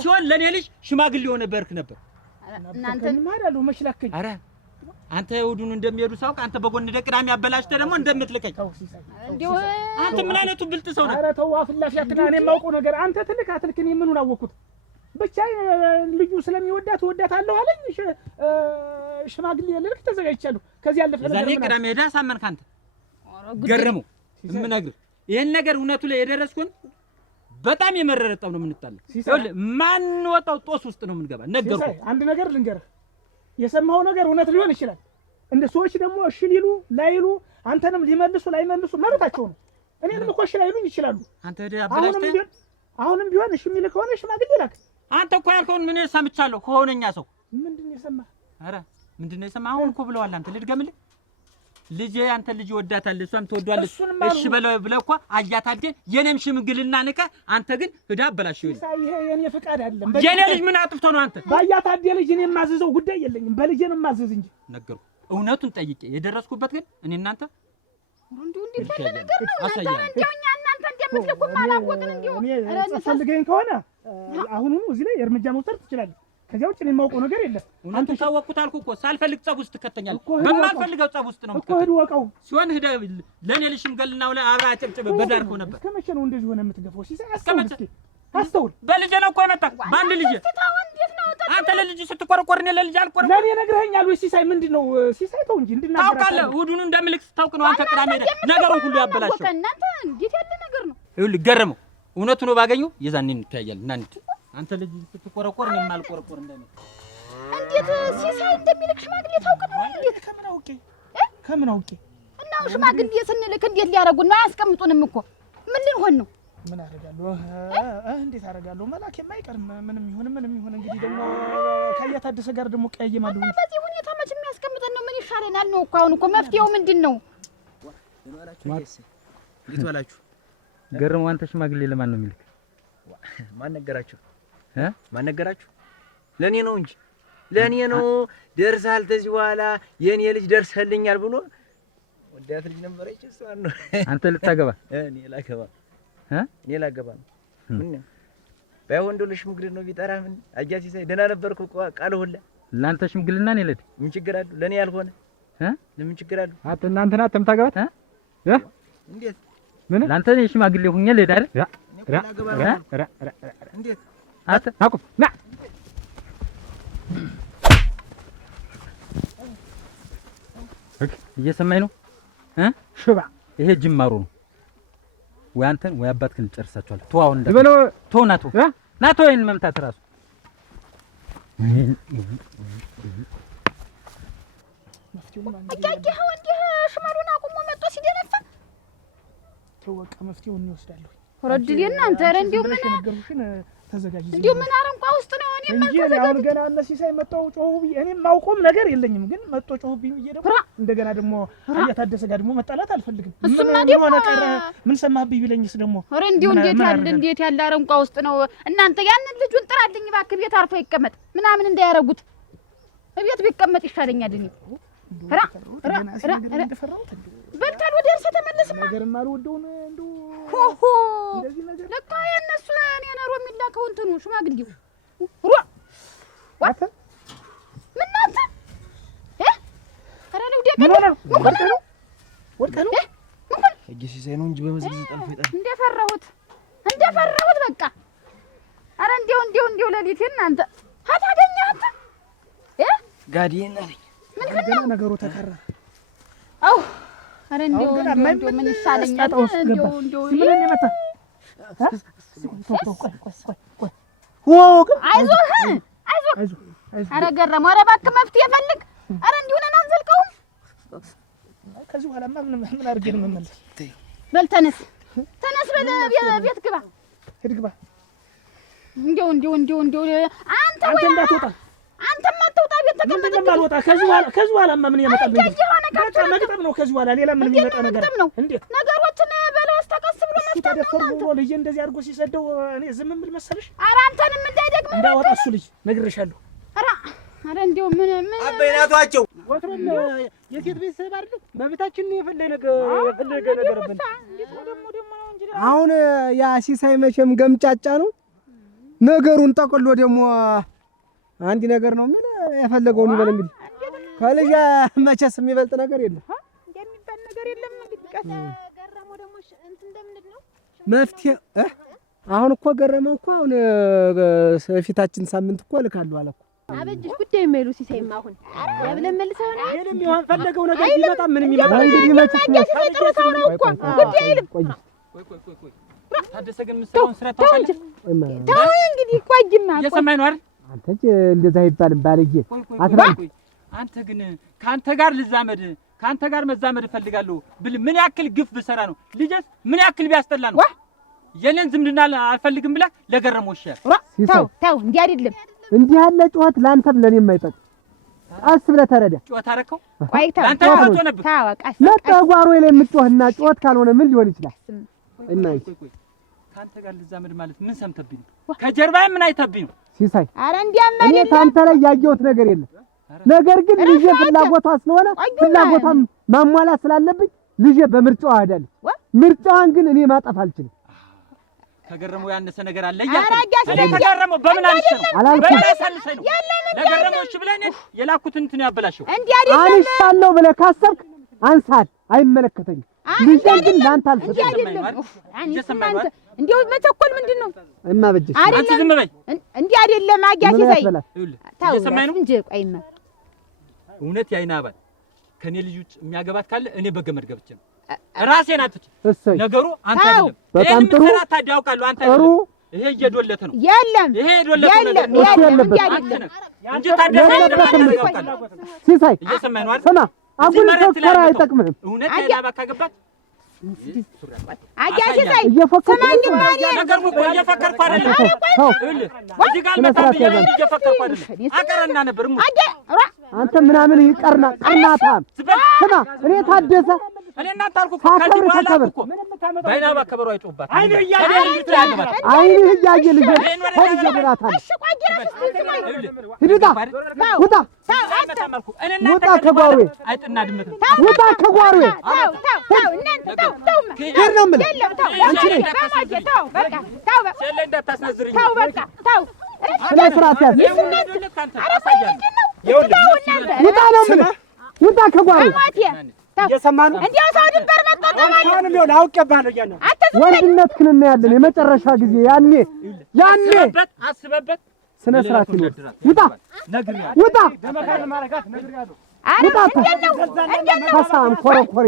ሲሆን ለኔ ልጅ ሽማግሌ ሆነ በርክ ነበር። እናንተ ማዳሉ መሽላከኝ። ኧረ አንተ እሑዱን እንደሚሄዱ ሳውቅ አንተ በጎን ቅዳሜ አበላሽተህ ደግሞ እንደምትልከኝ እንደው አንተ ምን አይነቱ ብልጥ ሰው ነህ? ኧረ ተው አፍላፊ አትና እኔ የማውቀው ነገር አንተ ትልክ አትልክ እኔ ምኑን አወቅኩት? ብቻ ልጁ ስለሚወዳት እወዳታለሁ አለኝ። ሽማግሌ ልልክ ተዘጋጅቻለሁ። ከዚህ ያለፈ ነገር ዛሬ ቅዳሜ ሄዳ ሳመንክ አንተ ገረመው የምነግርህ ይሄን ነገር እውነቱ ላይ የደረስኩን በጣም የመረረ ጠብ ነው የምንጣለው። ይኸውልህ ማን ወጣው ጦስ ውስጥ ነው የምንገባ። ነገርኩህ። አንድ ነገር ልንገርህ፣ የሰማኸው ነገር እውነት ሊሆን ይችላል። እንደ ሰዎች ደግሞ እሺ ሊሉ ላይሉ አንተንም ሊመልሱ ላይመልሱ መብታቸው ነው። እኔንም እኮ እሺ ላይሉኝ ይችላሉ። አንተ ሄደህ አበላሽተህ አሁንም ቢሆን እሺ የሚል ከሆነ ሽማግሌ ላክ። አንተ እኮ ያልከውን ምን ሰምቻለሁ ከሆነኛ ሰው። ምንድን ነው የሰማህ? ኧረ ምንድን ነው የሰማህ? አሁን እኮ ብለዋል። አንተ ልድገምልህ ልጄ አንተ ልጅ ወዳታለህ እሷም ትወዷለች እሺ በለው ብለህ እኮ አያታደ የኔም ሽምግልና ንቀህ አንተ ግን ሂዳ አበላሽው ይሄ የኔ ፍቃድ አይደለም የኔ ልጅ ምን አጥፍቶ ነው አንተ ባያታደ ልጅ እኔ የማዘዘው ጉዳይ የለኝም በልጄ ነው የማዘዝ እንጂ ነገርኩ እውነቱን ጠይቄ የደረስኩበት ግን እኔ እናንተ እንዴ ነገር ነው እንደው እናንተ እንደምትልኩ ማላወቅን እንደው ፈልገኝ ከሆነ አሁኑኑ እዚህ ላይ እርምጃ መውሰድ ትችላለህ ከዚያው እኔ የማውቀው ነገር የለም አንተ ታወቁት አልኩ እኮ ሳልፈልግ ጸብ ውስጥ ትከተኛለህ በማልፈልገው ጸብ ውስጥ ነው የምትከተኝ እኮ ወቀው ሲሆን ሄደ ለኔ ልሽምገልናው ላይ አብራ ጨብጨብ በዳርኩ ነበር እስከመቼ ነው እንደዚህ ሆነ የምትገፋው ሲሳይ አስተውል በልጄ ነው እኮ የመጣ ባንድ ልጅ አንተ ለልጅ ስትቆረቆር እኔ ለልጅ አልቆረቆር ለኔ ነግረኸኛል ወይ ሲሳይ ምንድነው ሲሳይ ተው እንጂ እንድናገር ታውቃለህ እሑዱን እንደምልክ ስታውቅ ነው አንተ ቅዳሜ ነገሩን ሁሉ ያበላሽው እናንተ እንዴት ያለ ነገር ነው ይኸውልህ ገረመው እውነቱ ነው ባገኘው የዛኔ እንታያለን እና አንተ ልጅ ስትቆረቆር እኔ ማልቆረቆር እንደምን እንዴት ሲሳይ እንደሚልክ ሽማግሌ ታውቅ ነው እንዴት ከምን አውቄ እና ሽማግሌ ስንልክ እንዴት ሊያረጉን ነው አያስቀምጡንም እኮ ምን ልንሆን ነው ምን አደርጋለሁ እንዴት አደርጋለሁ መላክ የማይቀርም ምንም ይሁን እንግዲህ ደግሞ ከያታደሰ ጋር ደግሞ ቀያየማለሁ በዚህ ሁኔታ መች የሚያስቀምጠን ነው ምን ይሻለናል ነው እኮ አሁን እኮ መፍትሄው ምንድነው እንዴት ዋላችሁ ገረመው አንተ ሽማግሌ ለማን ነው የሚልክ ማን ነገራችሁ ማን ነገራችሁ ለኔ ነው እንጂ ለኔ ነው ደርሳል ተዚህ በኋላ የኔ ልጅ ደርሰልኛል ብሎ ወዳት ልጅ ነበረች እሷ ነው አንተ ልታገባ እኔ ላገባ ነው ምን ባይሆን እንደው ለሽምግልና ነው ቢጠራ ምን አጃ ሲሳይ ደህና ነበርኩ ቃል ሁላ ላንተ ሽምግልና ነው ለዲ ምን ችግር አለው ለኔ ያልሆነ ለምን ችግር አለው አት እናንተና ተምታገባት እንዴት ምን ላንተ ነው ሽማግሌ ሁኜ ልሄድ አይደል እንዴት አቁም ና እየሰማኝ ነው ሽባ ይሄ ጅማሩ ነው ወይ አንተን ወይ አባትክን ጨርሳችኋል ተው አሁን እንደበለው ተው ናቶ ይሄን መምታት ራሱ አያየኸው እንዴ ሽመሩን አቁሞ መጥቶ ሲደነፋ ተወቀ መፍትሄውን እንወስዳለሁ ወረድል እናንተ ኧረ እንደው ምን ነገርኩሽን ተዘጋጅ እንደው ምን አረንቋ ውስጥ ነው እኔ እንጂ አሁን ገና እነ ሲሳይ መጣው ጮሁብኝ እኔም ማውቆም ነገር የለኝም ግን መጥቶ ጮሁብኝ ብዬ ደግሞ እንደገና ደግሞ አያታደሰ ጋር ደግሞ መጣላት አልፈልግም ምን ሰማህብኝ ቢለኝስ ደግሞ ኧረ እንደው እንዴት ያለ አረንቋ ውስጥ ነው እናንተ ያንን ልጁን ጥራልኝ እባክህ ቤት አርፎ ይቀመጥ ምናምን እንዳያረጉት ቤት ቢቀመጥ ይሻለኛል እኔ በልታል ወደ እርሰ ተመለስማ ነገርም አልወደውን እንደው ሆሆ ለካ የነሱ እኔ ነሮ የሚላከው እንትኑ ሽማግሌው ዋት ምን ናት ኧረ ነው ደቀ ወድቀህ ነው እጅ ሲሳይ ነው እንጂ በመዝግዝ ጠልፎ ይጣል እንደፈራሁት በቃ ኧረ እንደው ለሊት እናንተ አታገኛት ጋዲና ነኝ ምን ከነ ነገሩ ተከራ አው ኧረ እንደው ምን ይሻለኛል እንደው ምን እንደመጣ አይዞህ ኧረ ገረመው ኧረ እባክህ መፍትሄ ፈልግ ኧረ እንዲሁ ነን አንዘልቀውም ከዚህ በኋላማ ምን አድርጌ ነው የምመለስ በል ተነስ በል ቤት ግባ ሂድ ግባ እንደው አንተ እንዳትወጣ አንተማ አትወጣ ቤት ተቀመጥ ምንድነው አልወጣ ከዚህ በኋላማ ምን ያመጣል በቃ መግጠም ነው ከዚህ በኋላ ሌላ ምን የሚመጣ ነገር እንዴት ነገሮችን በለውስ ተቀስ ብሎ ተደፈር ብሎ ልጅ እንደዚህ አድርጎ ሲሰደው እኔ ዝም ምን መሰለሽ ኧረ አንተንም እንዳይደግም እንዳወጣ እሱ ልጅ ነግሬሻለሁ ኧረ እንደው ምን አበይናቷቸው ወትሮም የሴት ቤተሰብ አይደል መብታችን ነው የፈለገ ነገር በል አሁን ያ ሲሳይ መቼም ገምጫጫ ነው ነገሩን ጠቅሎ ደግሞ አንድ ነገር ነው የሚል የፈለገውን ይበል እንግዲህ ከልጅ መቼስ የሚበልጥ ነገር የለም የሚባል ነገር የለም እንግዲህ ገረመው ደግሞ እንትን እንደምንድን ነው መፍትሄ አሁን እኮ ገረመው እኮ አሁን ፊታችን ሳምንት እኮ ልካለሁ አለ እኮ አበጅሽ ጉዳይ የማይሉ ሲሳይማ አሁን ያብለን መልሰው ነው አይልም ይሆን ፈለገው ነገር ቢመጣ ምንም ይመጣ እንግዲህ መቼስ ነው እኮ ጉዳይ አይልም ቆይ ታደሰ ግን ምሳውን ስራ ታውቃለህ ተው እንግዲህ ቆይማ እየሰማኝ ነው አይደል አንተ እንደዛ አይባልም ባለጌ አትራይ አንተ ግን ካንተ ጋር ልዛመድ ካንተ ጋር መዛመድ እፈልጋለሁ ብል ምን ያክል ግፍ ብሰራ ነው ልጅስ ምን ያክል ቢያስጠላ ነው የኔን ዝምድና አልፈልግም ብለህ ለገረመው ይሻል ተው እንዲህ አይደለም እንዲህ ያለ ጩኸት ላንተም ለኔም አይጠቅም ቀስ ብለህ ተረዳ። ጮት አደረከው ቆይታ አንተ ወጥቶ ነበር ታወቃስ ለጠጓሮ ላይ የምትጮህና ጮት ካልሆነ ምን ሊሆን ይችላል? እና ካንተ ጋር ልዛመድ ማለት ምን ሰምተብኝ ነው? ከጀርባዬ ምን አይተብኝ ነው? ሲሳይ አረ እንዲያማ እኔ ካንተ ላይ ያየሁት ነገር የለም። ነገር ግን ልጄ ፍላጎቷ ስለሆነ ፍላጎቷን ማሟላት ስላለብኝ ልጄ በምርጫዋ አዳለች። ምርጫዋን ግን እኔ ማጠፍ አልችልም። ከገረመው ያነሰ ነገር አለ እያልኩ እኔ ከገረመው በምን አንሽነው በላሳልሰኝ ነው ለገረመው እሺ ብለህ እኔ የላኩትን እንትን ያበላሽው እንዴ አይደለም አንሻለሁ ብለህ ካሰብክ አንሳል፣ አይመለከተኝም። ልጄን ግን ላንተ አልሰጥም። እንዴው መቸኮል ምንድነው? እማበጀሽ አንቺ ዝም በይ። እንዴ አይደለም አጋሽ ይዘይ እየሰማኝ ነው እንጂ ቆይማ እውነት ያይና አባል ከኔ ልጅ ውጭ የሚያገባት ካለ እኔ በገመድ ገብቼ ነው ራሴን አጥቼ ነገሩ አንተ አይደለም። በጣም ጥሩ ታዲያውቃለሁ አንተ አይደለም። ይሄ እየዶለተ ነው። የለም ይሄ እየዶለተ ነው። የለም እንጂ ታዲያ ሲሳይ እየሰማኝ ነው አይደል? ስማ አጉል ፎከራ አይጠቅምህም። እውነት ያይና ካገባት አጋሽ ይዘይ እየፎከርኩ ነገር እኮ እየፈከርኩ አይደለም። እዚህ ጋር መጣብኝ እየፈከርኩ አይደለም። አቀረና ነበር አንተ ምናምን ይቀርና ቀርናታም ስማ እኔ ታደሰ እኔ እናንተ አልኩ እኮ ከዚህ በኋላ እኮ ባይና ባከበሩ አይጮባት አይንህ እያየ ልጅ ሆድ ይደራታል። ሂድታ ውጣ ውጣ ከጓሮዬ አይጥና ድመት ውጣ ከጓሮዬ ሄድ ነው የምልህ አንቺ ነኝ ስለ ስርዓት ያዝ ውጣ ነው የምልህ ውጣ ከጓሮዬ እየሰማህ ነው? እንዴው ሰው ድንበር መጣ ተማሪ አሁንም ይኸውልህ አውቄብሃለሁ እያለ ወንድነትህን እናያለን። የመጨረሻ ጊዜ ያኔ አስበበት ስነ ስርዓት ይኖር። ውጣ ውጣ ከሳም ኮረኮሬ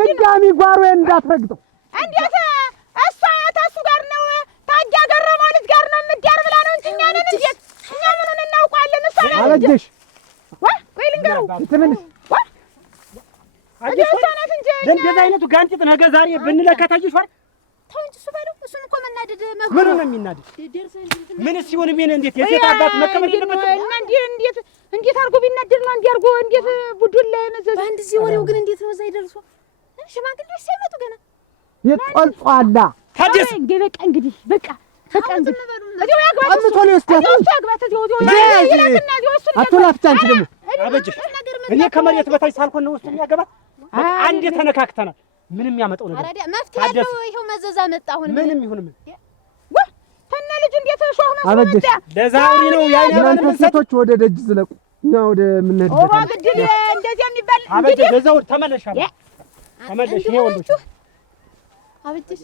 ድጋሚ ጓሮዬን እንዳትረግጠው። እንዴት እሷ ተሱ ጋር ነው ታጃ ገረመው ልጅ ጋር ነው የምትዳር ብላ ነው እንጂ እኛ ነን እንዴት እኛ ምኑን እናውቃለን? እሷ ነው አበጀሽ ቆይ ልንገረው ትምልሽ እንደዚህ አይነቱ ጋንጢጥ ነገ ዛሬ ብንለካታጅሽ ወር ተው እንጂ እሱ በለው። እሱን እኮ መናደድ ምኑ ነው የሚናደድ? ምን ሲሆን ምን እንዴት የሴት አባት መቀመጥ የለበትም? እንዴት አድርጎ ቢናደድ ነው እንዲህ አድርጎ እንዴት ቡዱን ላይ መዘዝ በአንድ እዚህ ወሬው ግን እንዴት ነው እዛ ይደርሱ? ሽማግሌዎች ሲመጡ ገና የጦልጧላ ታዲስ በቃ እንግዲህ በቃ እንግዲህ እዚያው ያግባት አምቶ ነው ያስታው ያግባት እዚያው አትላፍታ አንቺ ደግሞ አበጀሽ እኔ ከመሬት በታች ሳልኮን ነው እሱ የሚያገባ አንዴ ተነካክተናል። ምንም ያመጣው ነገር አራዳ መፍትሄ ያለው ይሄው መዘዛ መጣ። አሁን ምንም ይሁን ምን ተነ ልጅ እንዴት ሾህ ነው አበጀሽ ለዛውሪ ነው ያይና እናንተ ሴቶች ወደ ደጅ ዝለቁ፣ እኛ ወደ ምንሄድበት ኦባ ግድል እንደዚህ የሚባል አበጀሽ ለዛውሪ ተመለሻለሁ ተመለሽ። ይሄ ወንዶች አበጀሽ